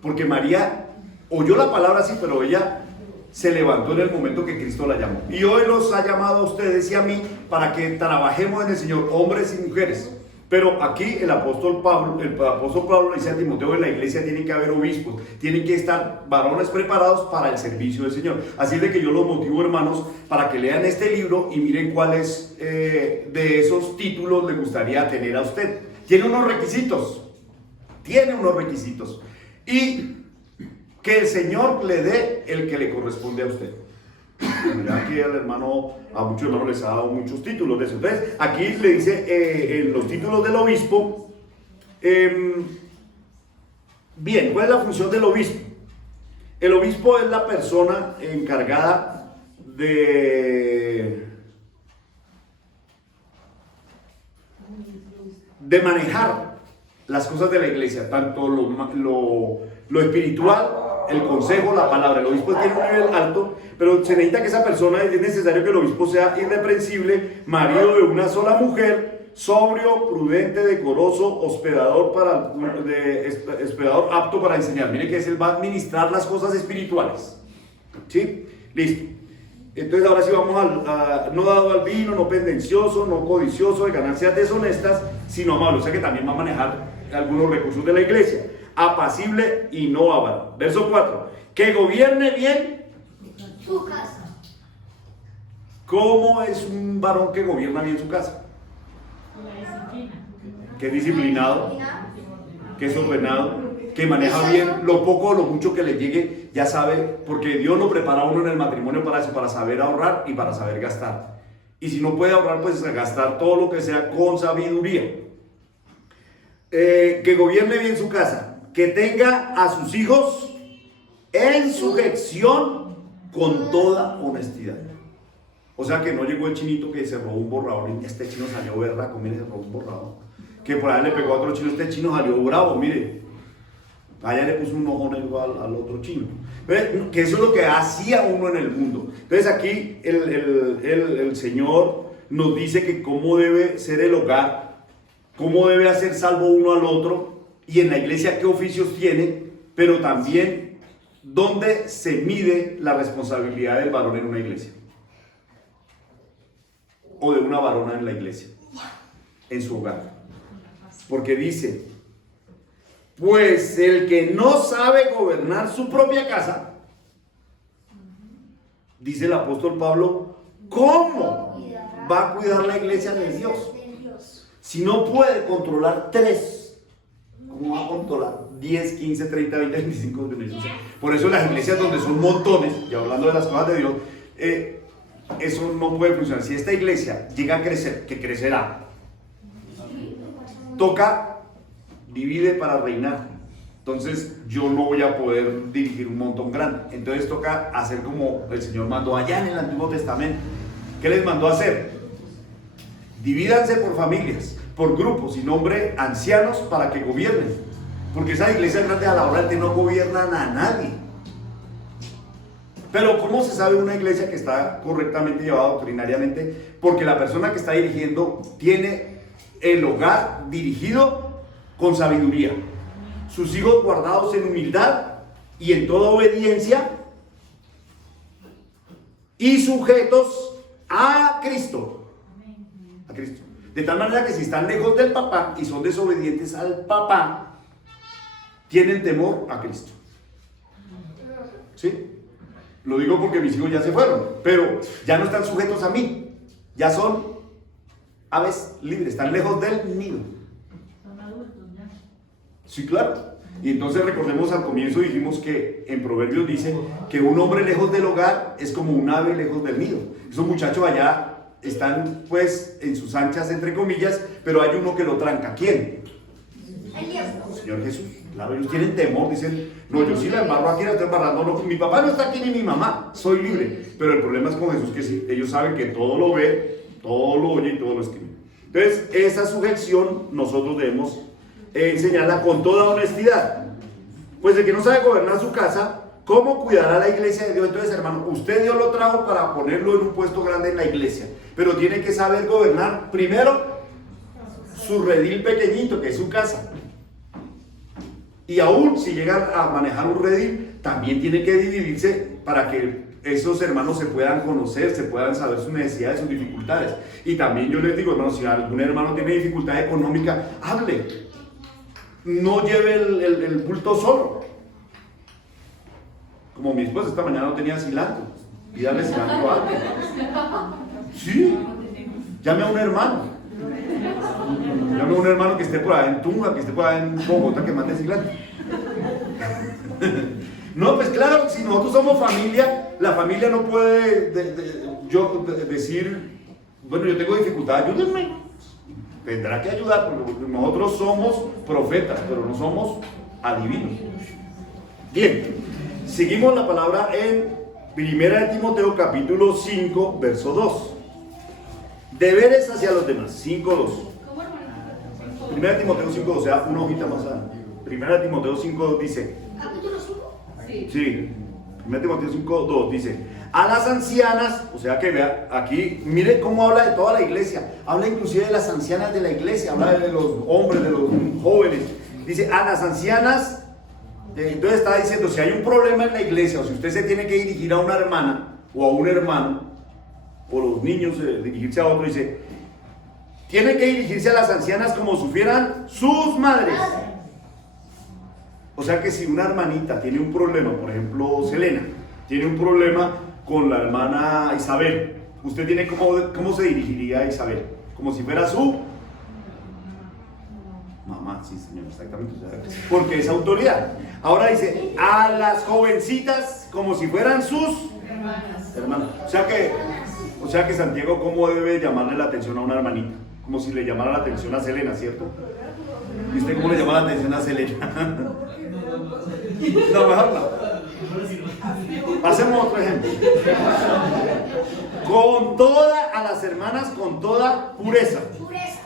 porque María oyó la palabra sí, pero ella se levantó en el momento que Cristo la llamó. Y hoy los ha llamado a ustedes y a mí para que trabajemos en el Señor, hombres y mujeres. Pero aquí el apóstol Pablo le dice a Timoteo: en la iglesia tienen que haber obispos, tienen que estar varones preparados para el servicio del Señor. Así es de que yo los motivo, hermanos, para que lean este libro y miren cuáles de esos títulos le gustaría tener a usted. Tiene unos requisitos, y que el Señor le dé el que le corresponde a used. Mira que a muchos hermanos les ha dado muchos títulos de eso. Entonces, aquí le dice en los títulos del obispo. Bien, ¿cuál es la función del obispo? El obispo es la persona encargada de manejar las cosas de la iglesia, tanto lo espiritual, el consejo, la palabra. El obispo tiene un nivel alto, pero se necesita que esa persona, es necesario que el obispo sea irreprensible, marido de una sola mujer, sobrio, prudente, decoroso, hospedador apto para enseñar. Mire que él va a administrar las cosas espirituales. ¿Sí? Listo. Entonces ahora sí vamos no dado al vino, no pendencioso, no codicioso de ganancias deshonestas, sino amable. O sea que también va a manejar algunos recursos de la iglesia. Apacible y no avaro. Verso 4. Que gobierne bien su casa. ¿Cómo es un varón que gobierna bien su casa? Que es disciplinado, que es ordenado, que maneja bien lo poco o lo mucho que le llegue, ya sabe, porque Dios lo prepara a uno en el matrimonio para eso, para saber ahorrar y para saber gastar. Y si no puede ahorrar, pues a gastar todo lo que sea con sabiduría. Que gobierne bien su casa, que tenga a sus hijos en sujeción con toda honestidad. O sea, que no llegó el chinito que se robó un borrador y este chino salió berraco, mire, se robó un borrador. Que por ahí le pegó a otro chino, este chino salió bravo, mire. Allá le puso un ojo negro al otro chino. Pero, que eso es lo que hacía uno en el mundo. Entonces aquí el Señor nos dice que cómo debe ser el hogar, cómo debe hacer salvo uno al otro, y en la iglesia qué oficios tiene, pero también dónde se mide la responsabilidad del varón en una iglesia. O de una varona en la iglesia, en su hogar. Porque dice: pues el que no sabe gobernar su propia casa, dice el apóstol Pablo, ¿cómo va a cuidar la iglesia de Dios? Si no puede controlar 3, ¿cómo va a controlar 10, 15, 30, 20, 25 millones? Por eso las iglesias donde son montones, y hablando de las cosas de Dios, eso no puede funcionar. Si esta iglesia llega a crecer, que crecerá, toca, divide para reinar. Entonces yo no voy a poder dirigir un montón grande. Entonces toca hacer como el Señor mandó allá en el Antiguo Testamento. ¿Qué les mandó a hacer? Divídanse por familias, por grupos y nombre ancianos para que gobiernen. Porque esa iglesia grande a la hora de no gobiernan a nadie. Pero ¿cómo se sabe una iglesia que está correctamente llevada doctrinariamente? Porque la persona que está dirigiendo tiene el hogar dirigido con sabiduría. Sus hijos guardados en humildad y en toda obediencia y sujetos a Cristo. A Cristo. De tal manera que si están lejos del papá y son desobedientes al papá, tienen temor a Cristo. ¿Sí? Lo digo porque mis hijos ya se fueron, pero ya no están sujetos a mí. Ya son aves libres, están lejos del nido. Son adultos ya. Sí, claro. Y entonces recordemos al comienzo dijimos que en Proverbios dice que un hombre lejos del hogar es como un ave lejos del nido. Esos muchachos allá están pues en sus anchas entre comillas, pero hay uno que lo tranca. ¿Quién? El diablo. Señor Jesús. Claro, ellos tienen temor, dicen, no, yo sí la embarro aquí, la estoy embarrando, no, mi papá no está aquí ni mi mamá, soy libre. Pero el problema es con Jesús que sí, ellos saben que todo lo ve, todo lo oye y todo lo escribe. Entonces, esa sujeción nosotros debemos enseñarla con toda honestidad. Pues el que no sabe gobernar su casa, ¿cómo cuidará la iglesia de Dios? Entonces, hermano, usted Dios lo trajo para ponerlo en un puesto grande en la iglesia, pero tiene que saber gobernar primero su redil pequeñito, que es su casa. Y aún si llegan a manejar un redil, también tiene que dividirse para que esos hermanos se puedan conocer, se puedan saber sus necesidades, sus dificultades. Y también yo les digo, hermanos, si algún hermano tiene dificultad económica, hable. No lleve el bulto solo. Como mi esposa esta mañana no tenía cilantro. Pídale cilantro a alguien. Sí. Llame a un hermano. Llame a un hermano que esté por allá en Tunja, que esté por allá en Bogotá, que mande cilantro. No, pues claro, si nosotros somos familia, la familia no puede decir, bueno, yo tengo dificultad, ayúdenme. Tendrá que ayudar, porque nosotros somos profetas, pero no somos adivinos. Bien, seguimos la palabra en 1 Timoteo capítulo 5, verso 2. Deberes hacia los demás, 5.2. ¿Cómo, hermano? 1 Timoteo 5.2, o sea, una hojita más adelante. 1 Timoteo 5.2 dice, Capítulo 5. Sí. 1 Timoteo 5.2 dice, a las ancianas, o sea que vea, aquí, mire cómo habla de toda la iglesia, habla inclusive de las ancianas de la iglesia, habla de los hombres, de los jóvenes, dice, a las ancianas, entonces está diciendo, si hay un problema en la iglesia, o si usted se tiene que dirigir a una hermana, o a un hermano, o los niños dirigirse a otro, dice, tiene que dirigirse a las ancianas como si fueran sus madres. O sea que si una hermanita tiene un problema, por ejemplo Selena, tiene un problema con la hermana Isabel, ¿usted tiene cómo se dirigiría a Isabel? Como si fuera su mamá, sí señor, exactamente, porque es autoridad. Ahora dice, a las jovencitas como si fueran sus hermanas. O sea que Santiago, ¿cómo debe llamarle la atención a una hermanita? Como si le llamara la atención a Selena, ¿cierto? ¿Y usted cómo le llama la atención a Selena? No, mejor no. Hacemos otro ejemplo. A las hermanas con toda pureza. Pureza.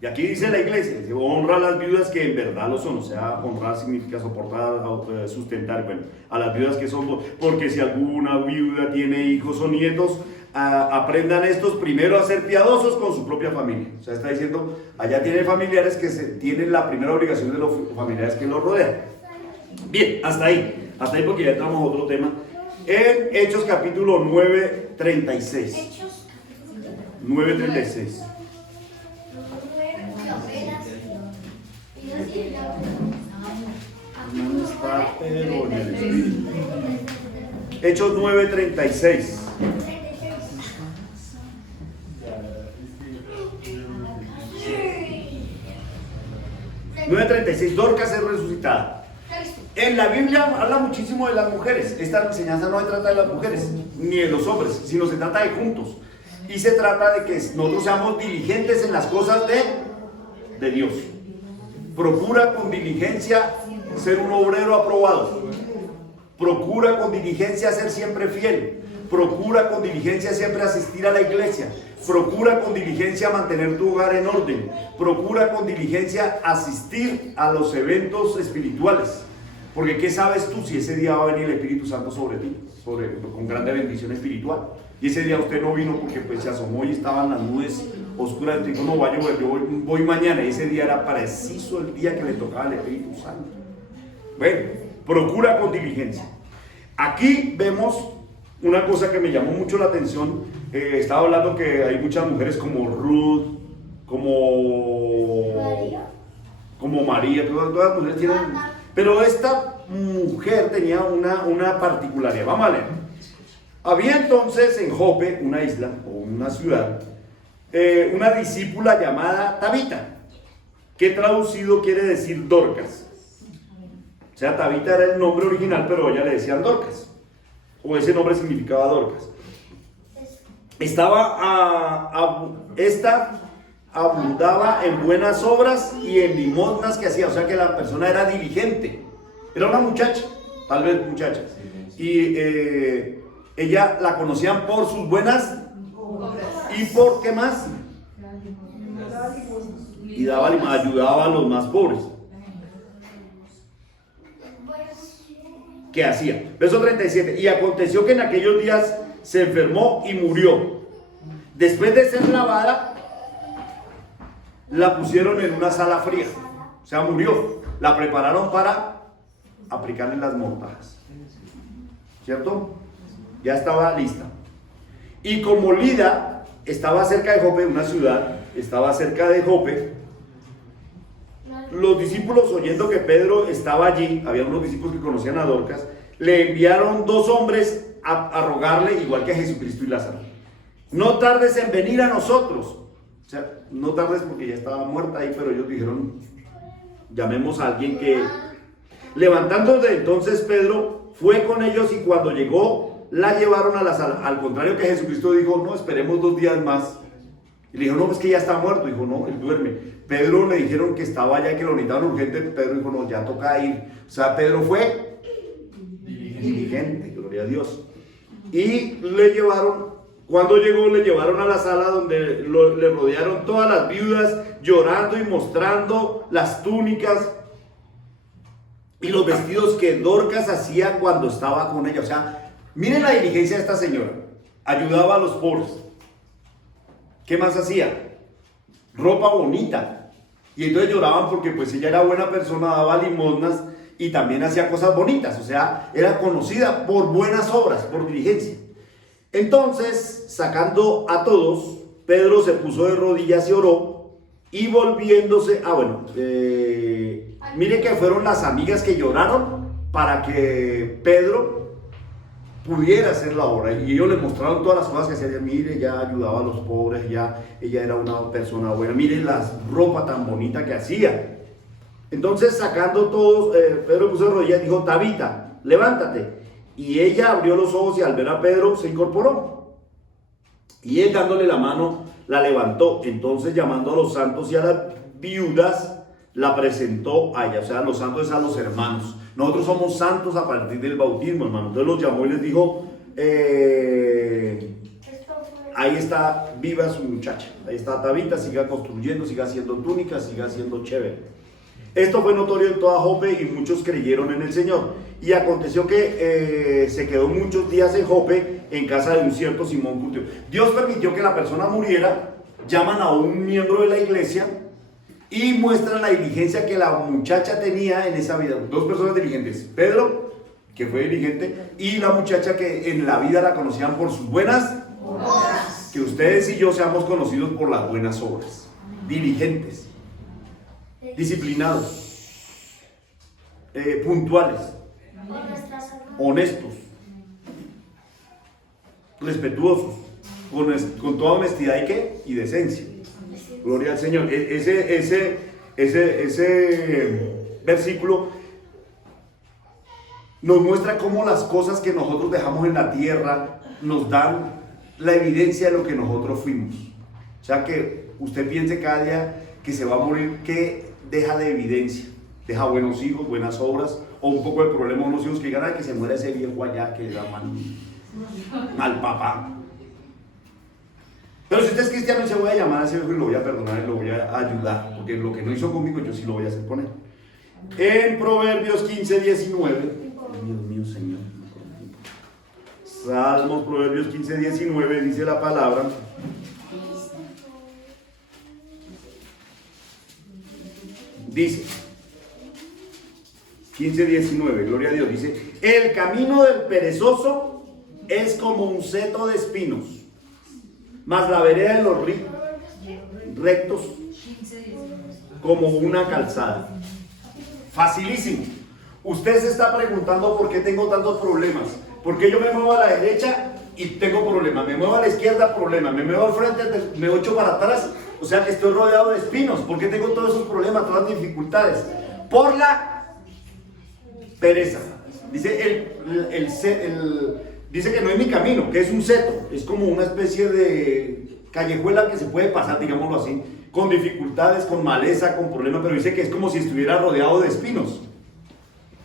Y aquí dice la iglesia, dice, honra a las viudas que en verdad lo son. O sea, honrar significa soportar, sustentar, bueno, a las viudas que son, porque si alguna viuda tiene hijos o nietos, aprendan estos primero a ser piadosos con su propia familia. O sea, está diciendo, allá tienen familiares que tienen la primera obligación de los familiares que los rodean. Bien, hasta ahí porque ya entramos a otro tema. En Hechos capítulo 9:36. Hechos. 9:36. Hechos 9:36. 9:36. Dorcas es resucitada. En la Biblia habla muchísimo de las mujeres. Esta enseñanza no se trata de las mujeres ni de los hombres, sino se trata de juntos. Y se trata de que nosotros seamos diligentes en las cosas de Dios. Procura con diligencia ser un obrero aprobado. Procura con diligencia ser siempre fiel. Procura con diligencia siempre asistir a la iglesia. Procura con diligencia mantener tu hogar en orden. Procura con diligencia asistir a los eventos espirituales. Porque ¿qué sabes tú si ese día va a venir el Espíritu Santo sobre ti? Con grande bendición espiritual. Y ese día usted no vino porque pues se asomó y estaban las nubes oscuras. Dijo, no, vaya, yo voy mañana. Y ese día era preciso el día que le tocaba al Espíritu Santo. Bueno, procura con diligencia. Aquí vemos una cosa que me llamó mucho la atención. Estaba hablando que hay muchas mujeres como Ruth, como María, todas las mujeres tienen. Pero esta mujer tenía una particularidad. Vamos a leer. Había entonces en Jope, una isla o una ciudad, una discípula llamada Tabita, que traducido quiere decir Dorcas. O sea, Tabita era el nombre original, pero ella le decían Dorcas, o ese nombre significaba Dorcas. Esta abundaba en buenas obras y en limosnas que hacía, o sea que la persona era diligente, era una muchacha, tal vez muchacha, y ella la conocían por sus buenas y por qué más, y ayudaba a los más pobres. ¿Qué hacía? Verso 37. Y aconteció que en aquellos días se enfermó y murió. Después de ser lavada, la pusieron en una sala fría. O sea, murió. La prepararon para aplicarle las mortajas. ¿Cierto? Ya estaba lista. Y como Lida estaba cerca de Jope, una ciudad, estaba cerca de Jope, los discípulos, oyendo que Pedro estaba allí, había unos discípulos que conocían a Dorcas, le enviaron 2 hombres a rogarle, igual que a Jesucristo y Lázaro: no tardes en venir a nosotros. O sea, no tardes porque ya estaba muerta ahí, pero ellos dijeron, llamemos a alguien que... Levantándose entonces Pedro fue con ellos, y cuando llegó la llevaron a la sala. Al contrario que Jesucristo dijo, no, esperemos 2 días más. Y le dijo, no, es que ya está muerto. Dijo, no, él duerme. Pedro le dijeron que estaba allá, que lo necesitaban urgente. Pedro dijo, no, ya toca ir. O sea, Pedro fue diligente, gloria a Dios. Y le llevaron, cuando llegó, le llevaron a la sala donde le rodearon todas las viudas, llorando y mostrando las túnicas y los vestidos que Dorcas hacía cuando estaba con ella. O sea, miren la diligencia de esta señora. Ayudaba a los pobres. ¿Qué más hacía? Ropa bonita. Y entonces lloraban porque pues ella era buena persona, daba limosnas y también hacía cosas bonitas. O sea, era conocida por buenas obras, por diligencia. Entonces, sacando a todos, Pedro se puso de rodillas y oró, y volviéndose, mire que fueron las amigas que lloraron para que Pedro pudiera hacer la obra, y ellos le mostraron todas las cosas que hacía. Mire, ya ayudaba a los pobres, ella era una persona buena, mire la ropa tan bonita que hacía. Entonces, sacando todos, Pedro puso de rodillas y dijo, Tabita, levántate. Y ella abrió los ojos, y al ver a Pedro se incorporó. Y él, dándole la mano, la levantó. Entonces, llamando a los santos y a las viudas, la presentó a ella. O sea, los santos es a los hermanos. Nosotros somos santos a partir del bautismo, hermano. Entonces los llamó y les dijo, ahí está viva su muchacha. Ahí está Tabita, siga construyendo, siga haciendo túnicas, siga haciendo chévere. Esto fue notorio en toda Jope, y muchos creyeron en el Señor. Y aconteció que se quedó muchos días en Jope, en casa de un cierto Simón Cutio. Dios permitió que la persona muriera, llaman a un miembro de la iglesia y muestran la diligencia que la muchacha tenía en esa vida. 2 personas diligentes: Pedro, que fue diligente, y la muchacha que en la vida la conocían por sus buenas obras. Que ustedes y yo seamos conocidos por las buenas obras. Diligentes, disciplinados, puntuales, honestos, respetuosos, con toda honestidad y decencia. Gloria al Señor. Ese versículo nos muestra cómo las cosas que nosotros dejamos en la tierra nos dan la evidencia de lo que nosotros fuimos. O sea, que usted piense cada día que se va a morir, que deja de evidencia. Deja buenos hijos, buenas obras, o un poco de problema unos hijos que digan, ay, que se muera ese viejo allá, que da mal papá. Pero si usted es cristiano, se voy a llamar a ese viejo y lo voy a perdonar y lo voy a ayudar, porque lo que no hizo conmigo, yo sí lo voy a hacer con él. En Proverbios 15, 19, Dios mío, Señor. Salmos, Proverbios 15, 19, dice la palabra. Dice 15, 19, gloria a Dios, dice: el camino del perezoso es como un seto de espinos, mas la vereda de los rectos como una calzada. Facilísimo. Usted se está preguntando por qué tengo tantos problemas. ¿Por qué yo me muevo a la derecha y tengo problemas? Me muevo a la izquierda, problemas. Me muevo al frente, me echo para atrás. O sea que estoy rodeado de espinos. ¿Por qué tengo todos esos problemas, todas las dificultades? Por la pereza. Dice dice que no es mi camino, que es un seto. Es como una especie de callejuela que se puede pasar, digámoslo así, con dificultades, con maleza, con problemas, pero dice que es como si estuviera rodeado de espinos.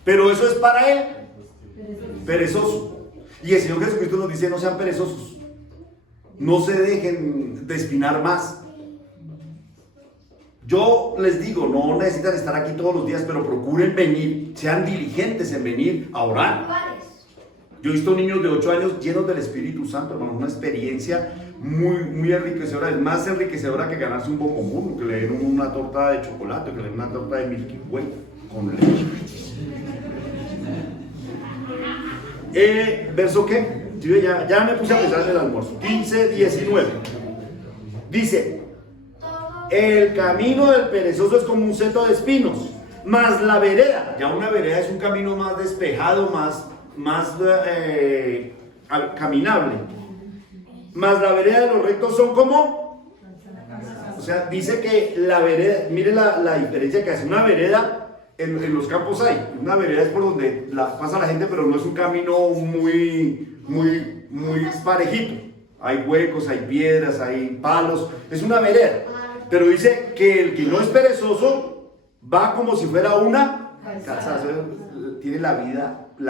Pero eso es para él perezoso. Y el Señor Jesucristo nos dice: no sean perezosos, no se dejen despinar más. Yo les digo, no necesitan estar aquí todos los días, pero procuren venir, sean diligentes en venir a orar. Yo he visto niños de 8 años llenos del Espíritu Santo, hermano, una experiencia muy enriquecedora. Es más enriquecedora que ganarse un bombombón, que le den una torta de chocolate, que le den una torta de Milky Way con leche. ¿Verso qué? Ya me puse a pensar en el almuerzo. 15, 19. Dice: el camino del perezoso es como un seto de espinos, mas la vereda, ya una vereda es un camino más despejado, más caminable. Mas la vereda de los rectos son como, o sea, dice que la vereda, mire la diferencia que hace. Una vereda, en los campos hay, una vereda es por donde pasa la gente, pero no es un camino muy parejito. Hay huecos, hay piedras, hay palos, es una vereda. Pero dice que el que no es perezoso va como si fuera una calzada. Tiene la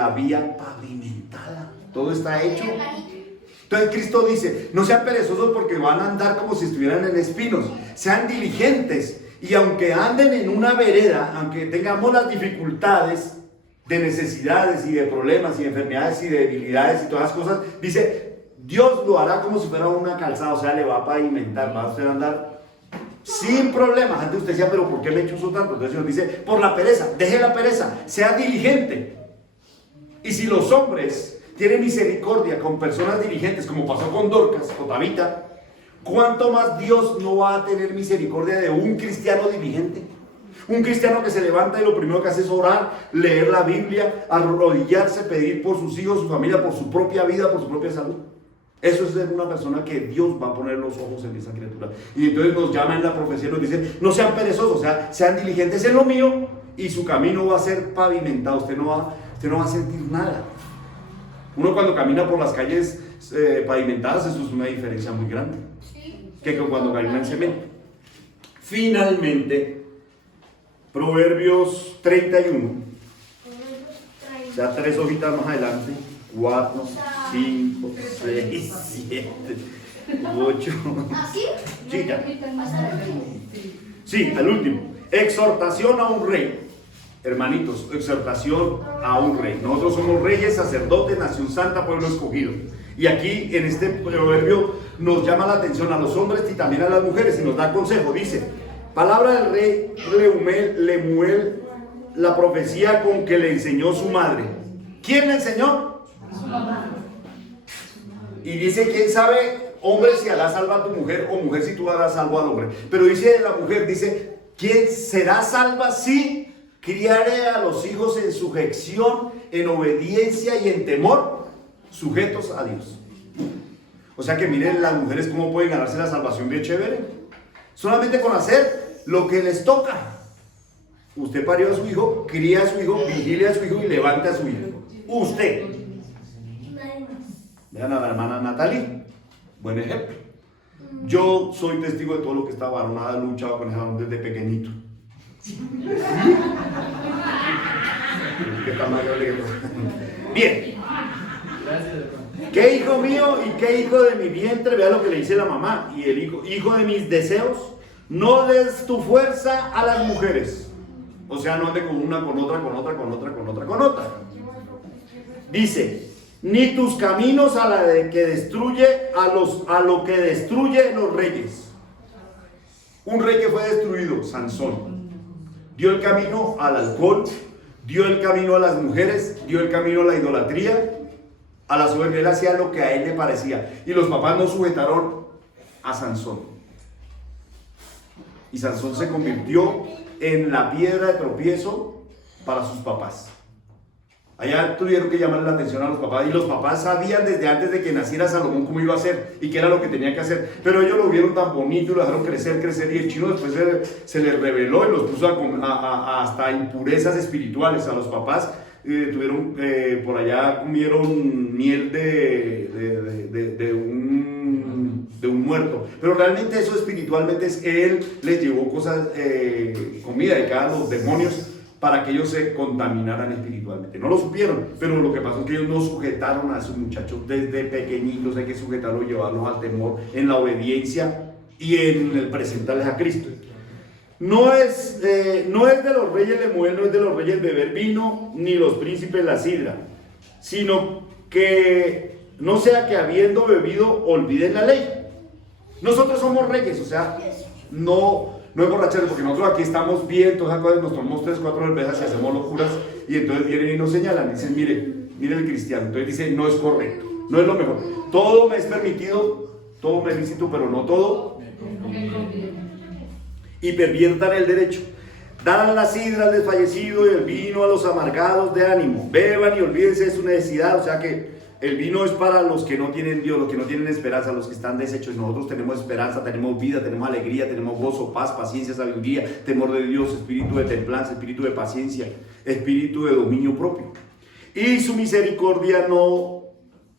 vía pavimentada. Todo está hecho. Entonces Cristo dice: no sean perezosos porque van a andar como si estuvieran en espinos. Sean diligentes. Y aunque anden en una vereda, aunque tengamos las dificultades de necesidades y de problemas y de enfermedades y de debilidades y todas las cosas, dice, Dios lo hará como si fuera una calzada. O sea, le va a pavimentar, va a usted andar sin problemas. Antes usted decía: pero ¿por qué me chuzo tanto? Entonces Dios dice: por la pereza, deje la pereza, sea diligente. Y si los hombres tienen misericordia con personas diligentes, como pasó con Dorcas o Tabita, ¿cuánto más Dios no va a tener misericordia de un cristiano diligente? Un cristiano que se levanta y lo primero que hace es orar, leer la Biblia, arrodillarse, pedir por sus hijos, su familia, por su propia vida, por su propia salud. Eso es ser una persona que Dios va a poner los ojos en esa criatura. Y entonces nos llama en la profecía y nos dice: no sean perezosos, o sea, sean diligentes en lo mío y su camino va a ser pavimentado. Usted no va a sentir nada. Uno cuando camina por las calles pavimentadas, eso es una diferencia muy grande que cuando camina en cemento. Finalmente, Proverbios 31, o sea, 3 hojitas más adelante, 4, 5, 6, 7, 8. ¿Así? Sí, ya. Sí. Sí, al último. Exhortación a un rey. Hermanitos, exhortación a un rey. Nosotros somos reyes, sacerdotes, nación santa, pueblo escogido. Y aquí en este proverbio nos llama la atención a los hombres y también a las mujeres y nos da consejo. Dice: palabra del rey Lemuel, la profecía con que le enseñó su madre. ¿Quién le enseñó? Su mamá. Y dice: ¿quién sabe, hombre, si hará salva a tu mujer, o mujer si tú harás salvo al hombre? Pero dice la mujer, dice: ¿quién será salva si criare a los hijos en sujeción, en obediencia y en temor, sujetos a Dios? O sea que miren las mujeres cómo pueden ganarse la salvación bien chévere. Solamente con hacer lo que les toca. Usted parió a su hijo, cría a su hijo, vigile a su hijo y levante a su hijo. Usted. Vean a la hermana Natalie. Buen ejemplo. Yo soy testigo de todo lo que esta varonada ha luchado con ese varón desde pequeñito. Qué tan amable que todo. Bien. ¿Qué hijo mío y qué hijo de mi vientre? Vea lo que le dice la mamá. Y el hijo de mis deseos, no des tu fuerza a las mujeres. O sea, no ande con una, con otra, con otra, con otra, con otra, con otra. Dice, ni tus caminos a la de que destruye a lo que destruye los reyes. Un rey que fue destruido, Sansón, dio el camino al alcohol, dio el camino a las mujeres, dio el camino a la idolatría, a la soberbia. Él hacía lo que a él le parecía. Y los papás no sujetaron a Sansón. Y Sansón se convirtió en la piedra de tropiezo para sus papás. Allá tuvieron que llamarle la atención a los papás, y los papás sabían desde antes de que naciera Salomón cómo iba a ser y qué era lo que tenía que hacer, pero ellos lo vieron tan bonito y lo dejaron crecer, y el chino después se les reveló y los puso hasta impurezas espirituales a los papás. Tuvieron por allá, comieron miel de un muerto, pero realmente eso espiritualmente es que él les llevó cosas, comida de cada los demonios, para que ellos se contaminaran espiritualmente. No lo supieron, pero lo que pasó es que ellos no sujetaron a esos muchachos desde pequeñitos. Hay que sujetarlos, llevarlos al temor, en la obediencia y en el presentarles a Cristo. No es de los reyes Lemuel, no es de los reyes beber vino, ni los príncipes la sidra, sino que no sea que habiendo bebido olviden la ley. Nosotros somos reyes, o sea, no emborracharnos, porque nosotros aquí estamos bien, todas esas cosas, nos tomamos 3, 4 cervezas y hacemos locuras, y entonces vienen y nos señalan, dicen, mire el cristiano, entonces dice, no es correcto, no es lo mejor, todo me es permitido, todo me es lícito, pero no todo, y perviertan el derecho. Dan la sidra al desfallecido y el vino a los amargados de ánimo, beban y olvídense de su necesidad. O sea que el vino es para los que no tienen Dios, los que no tienen esperanza, los que están deshechos. Nosotros tenemos esperanza, tenemos vida, tenemos alegría, tenemos gozo, paz, paciencia, sabiduría, temor de Dios, espíritu de templanza, espíritu de paciencia, espíritu de dominio propio. Y su misericordia no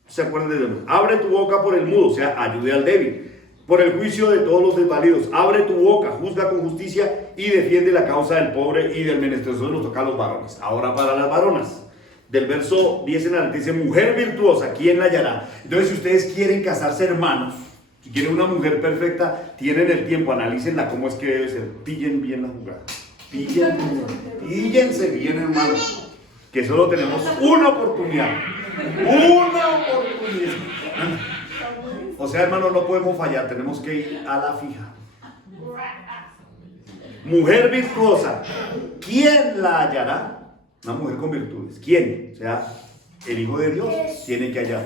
se acuerda de Dios. Abre tu boca por el mudo, o sea, ayude al débil. Por el juicio de todos los desvalidos, abre tu boca, juzga con justicia y defiende la causa del pobre y del menesteroso. Nos toca a los varones. Ahora para las varonas. Del verso 10 en adelante dice, mujer virtuosa, ¿quién la hallará? Entonces, si ustedes quieren casarse hermanos, si quieren una mujer perfecta, tienen el tiempo, analícenla cómo es que debe ser. Pillen bien la jugada. Píllense bien, hermanos, que solo tenemos una oportunidad. Una oportunidad. O sea, hermanos, no podemos fallar, tenemos que ir a la fija. Mujer virtuosa, ¿quién la hallará? Una mujer con virtudes. ¿Quién? O sea, el Hijo de Dios tiene que hallar.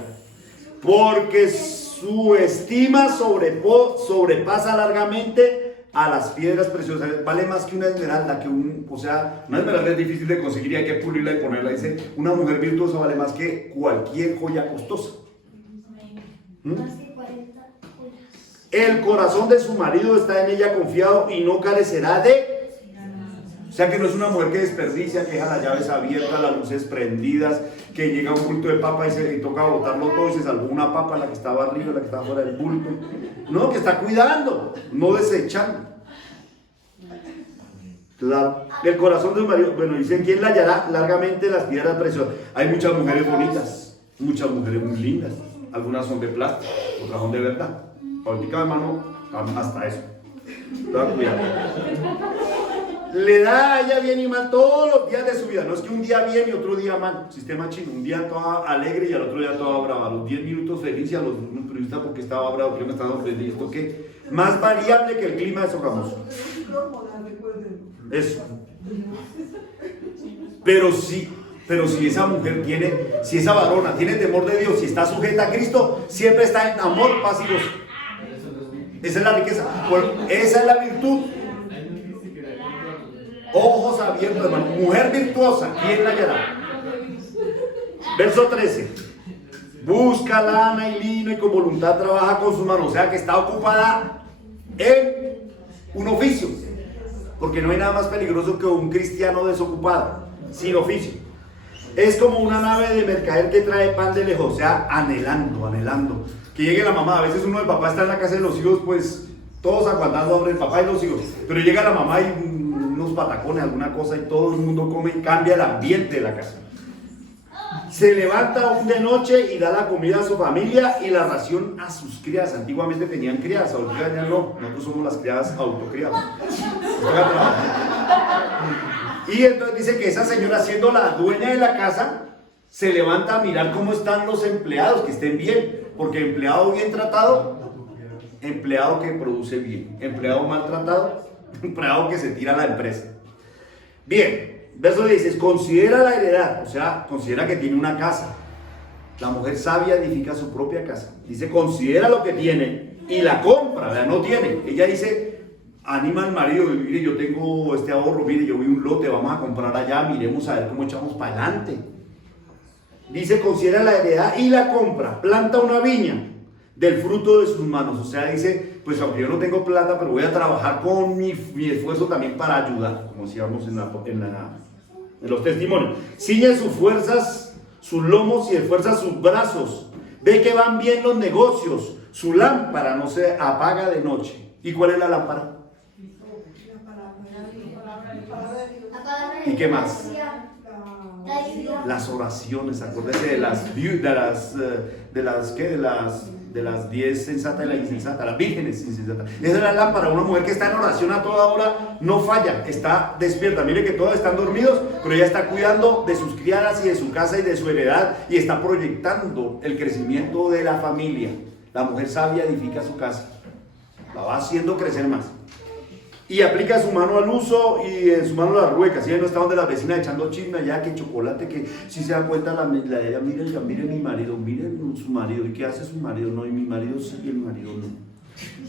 Porque su estima sobrepasa largamente a las piedras preciosas. Vale más que una esmeralda, o sea, una esmeralda es difícil de conseguir y hay que pulirla y ponerla. Dice, una mujer virtuosa vale más que cualquier joya costosa. Más que 40 joyas. El corazón de su marido está en ella confiado y no carecerá de... O sea que no es una mujer que desperdicia, que deja las llaves abiertas, las luces prendidas, que llega un bulto de papa y toca botarlo todo y se salvó una papa, la que estaba arriba, la que estaba fuera del bulto. No, que está cuidando, no desechando. El corazón de su marido, bueno, dice, ¿quién la hallará? Largamente las piedras preciosas. Hay muchas mujeres bonitas, muchas mujeres muy lindas. Algunas son de plástico, otras son de verdad. Ahorita, hermano, hasta eso. Cuidado. Le da a ella bien y mal todos los días de su vida. No es que un día bien y otro día mal. Sistema chino. Un día toda alegre y al otro día toda brava. A los 10 minutos feliz y a los minutos porque estaba bravo, porque no estaba feliz. ¿Esto qué? Más variable que el clima de Sogamoso. Eso. Pero si esa mujer si esa varona tiene temor de Dios, si está sujeta a Cristo, siempre está en amor, paz y gozo. Esa es la riqueza. Esa es la virtud. Ojos abiertos, hermano. Mujer virtuosa, ¿quién la hallará? Verso 13. Busca lana y lino y con voluntad trabaja con sus manos. O sea que está ocupada en un oficio. Porque no hay nada más peligroso que un cristiano desocupado, sin oficio. Es como una nave de mercader que trae pan de lejos, o sea, anhelando. Que llegue la mamá. A veces uno, el papá está en la casa de los hijos, pues todos aguantando a el papá y los hijos. Pero llega la mamá y unos patacones, alguna cosa, y todo el mundo come y cambia el ambiente de la casa. Se levanta un de noche y da la comida a su familia y la ración a sus criadas. Antiguamente tenían criadas, ahorita ya no. Nosotros somos las criadas autocriadas. Y entonces dice que esa señora, siendo la dueña de la casa, se levanta a mirar cómo están los empleados, que estén bien. Porque empleado bien tratado, empleado que produce bien. Empleado maltratado, empleado que se tira a la empresa. Bien. Verso 16, considera la heredad, o sea, considera que tiene una casa. La mujer sabia edifica su propia casa. Dice, considera lo que tiene y la compra, ¿verdad? No tiene. Ella dice, anima al marido, mire, yo tengo este ahorro, mire, yo vi un lote, vamos a comprar allá, miremos a ver cómo echamos para adelante. Dice, considera la heredad y la compra, planta una viña del fruto de sus manos. O sea, dice, pues aunque yo no tengo plata, pero voy a trabajar con mi esfuerzo también para ayudar, como decíamos en los testimonios. Ciñe sus fuerzas, sus lomos y esfuerza sus brazos. Ve que van bien los negocios. Su lámpara no se apaga de noche. ¿Y cuál es la lámpara? ¿Y qué más? Las oraciones. Acuérdese de las 10 sensatas y la insensata, las vírgenes insensatas. Esa es la lámpara. Una mujer que está en oración a toda hora no falla, está despierta. Mire que todos están dormidos, pero ella está cuidando de sus criadas y de su casa y de su heredad y está proyectando el crecimiento de la familia. La mujer sabia edifica su casa, la va haciendo crecer más. Y aplica su mano al uso y en su mano la rueca. Si ella no está donde la vecina echando chisme allá, que chocolate, que si se da cuenta la ella, mire mi marido, miren su marido. ¿Y qué hace su marido? No, y mi marido sí, y el marido no.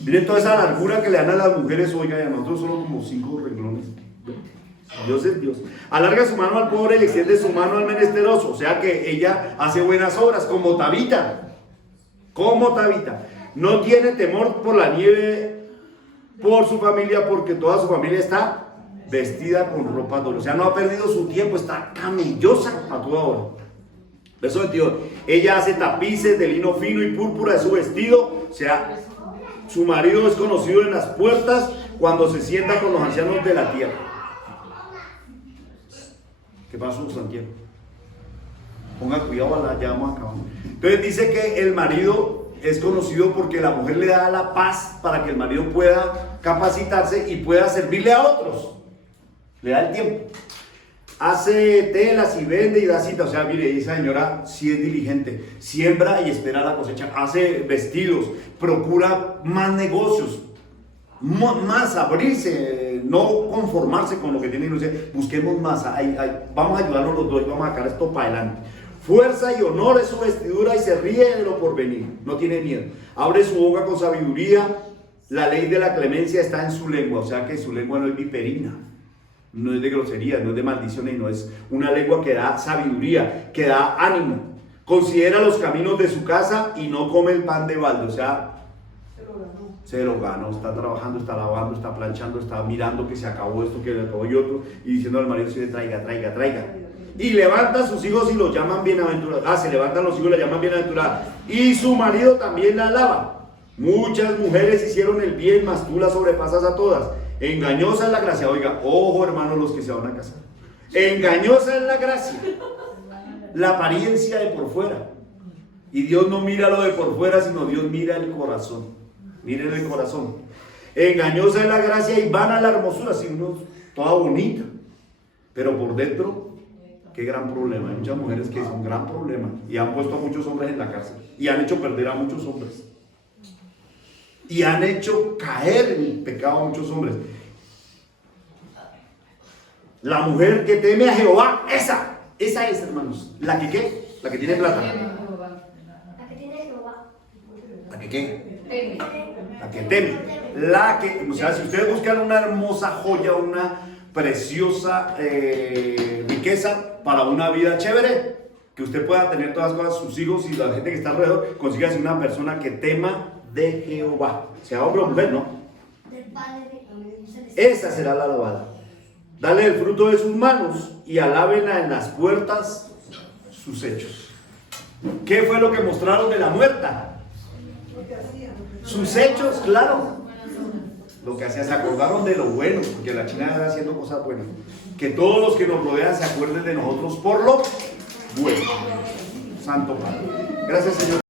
Miren toda esa largura que le dan a las mujeres, oiga, y a nosotros solo como 5 renglones. Dios es Dios. Alarga su mano al pobre y extiende su mano al menesteroso. O sea que ella hace buenas obras, como Tabita. Como Tabita. No tiene temor por la nieve, por su familia, porque toda su familia está vestida con ropa doble. O sea, no ha perdido su tiempo, está camellosa a toda hora. Verso 22. Ella hace tapices de lino fino y púrpura de su vestido. O sea, su marido es conocido en las puertas cuando se sienta con los ancianos de la tierra. ¿Qué pasó, Santiago? Ponga cuidado, ya vamos a acabar. Entonces dice que el marido es conocido porque la mujer le da la paz para que el marido pueda capacitarse y pueda servirle a otros. Le da el tiempo. Hace telas y vende y da cita. O sea, mire, esa señora sí es diligente. Siembra y espera la cosecha. Hace vestidos. Procura más negocios. Más abrirse. No conformarse con lo que tiene. No sé, busquemos más. Vamos a ayudarnos los dos. Vamos a sacar esto para adelante. Fuerza y honor es su vestidura y se ríe de lo porvenir. No tiene miedo. Abre su boca con sabiduría. La ley de la clemencia está en su lengua. O sea que su lengua no es viperina. No es de grosería, no es de maldiciones, no es una lengua que da sabiduría, que da ánimo. Considera los caminos de su casa y no come el pan de balde. O sea, se lo ganó, está trabajando, está lavando, está planchando, está mirando que se acabó esto, que se acabó y otro, y diciendo al marido, si le traiga. Y levanta a sus hijos y los llaman bienaventurados. Se levantan los hijos y la llaman bienaventurada. Y su marido también la alaba. Muchas mujeres hicieron el bien, mas tú las sobrepasas a todas. Engañosa es la gracia. Oiga, ojo hermanos los que se van a casar. Engañosa es la gracia. La apariencia de por fuera. Y Dios no mira lo de por fuera, sino Dios mira el corazón. Miren el corazón. Engañosa es la gracia y vana la hermosura. Si uno toda bonita, pero por dentro, qué gran problema. Hay muchas mujeres que son un gran problema y han puesto a muchos hombres en la cárcel y han hecho perder a muchos hombres. Y han hecho caer en el pecado a muchos hombres. La mujer que teme a Jehová, esa es, hermanos. ¿La que qué? La que tiene plata. La que tiene Jehová. ¿La que qué? La que teme. La que, o sea, si ustedes buscan una hermosa joya, una preciosa riqueza para una vida chévere, que usted pueda tener todas las cosas, sus hijos y la gente que está alrededor, consígase una persona que tema de Jehová, sea hombre o mujer, ¿no? Del Padre. Esa será la alabada. Dale el fruto de sus manos y alábenla en las puertas sus hechos. ¿Qué fue lo que mostraron de la muerta? Sus hechos, claro. lo que hacía, se acordaron de lo bueno, porque la China era haciendo cosas buenas. Que todos los que nos rodean se acuerden de nosotros por lo bueno. Santo Padre. Gracias, Señor.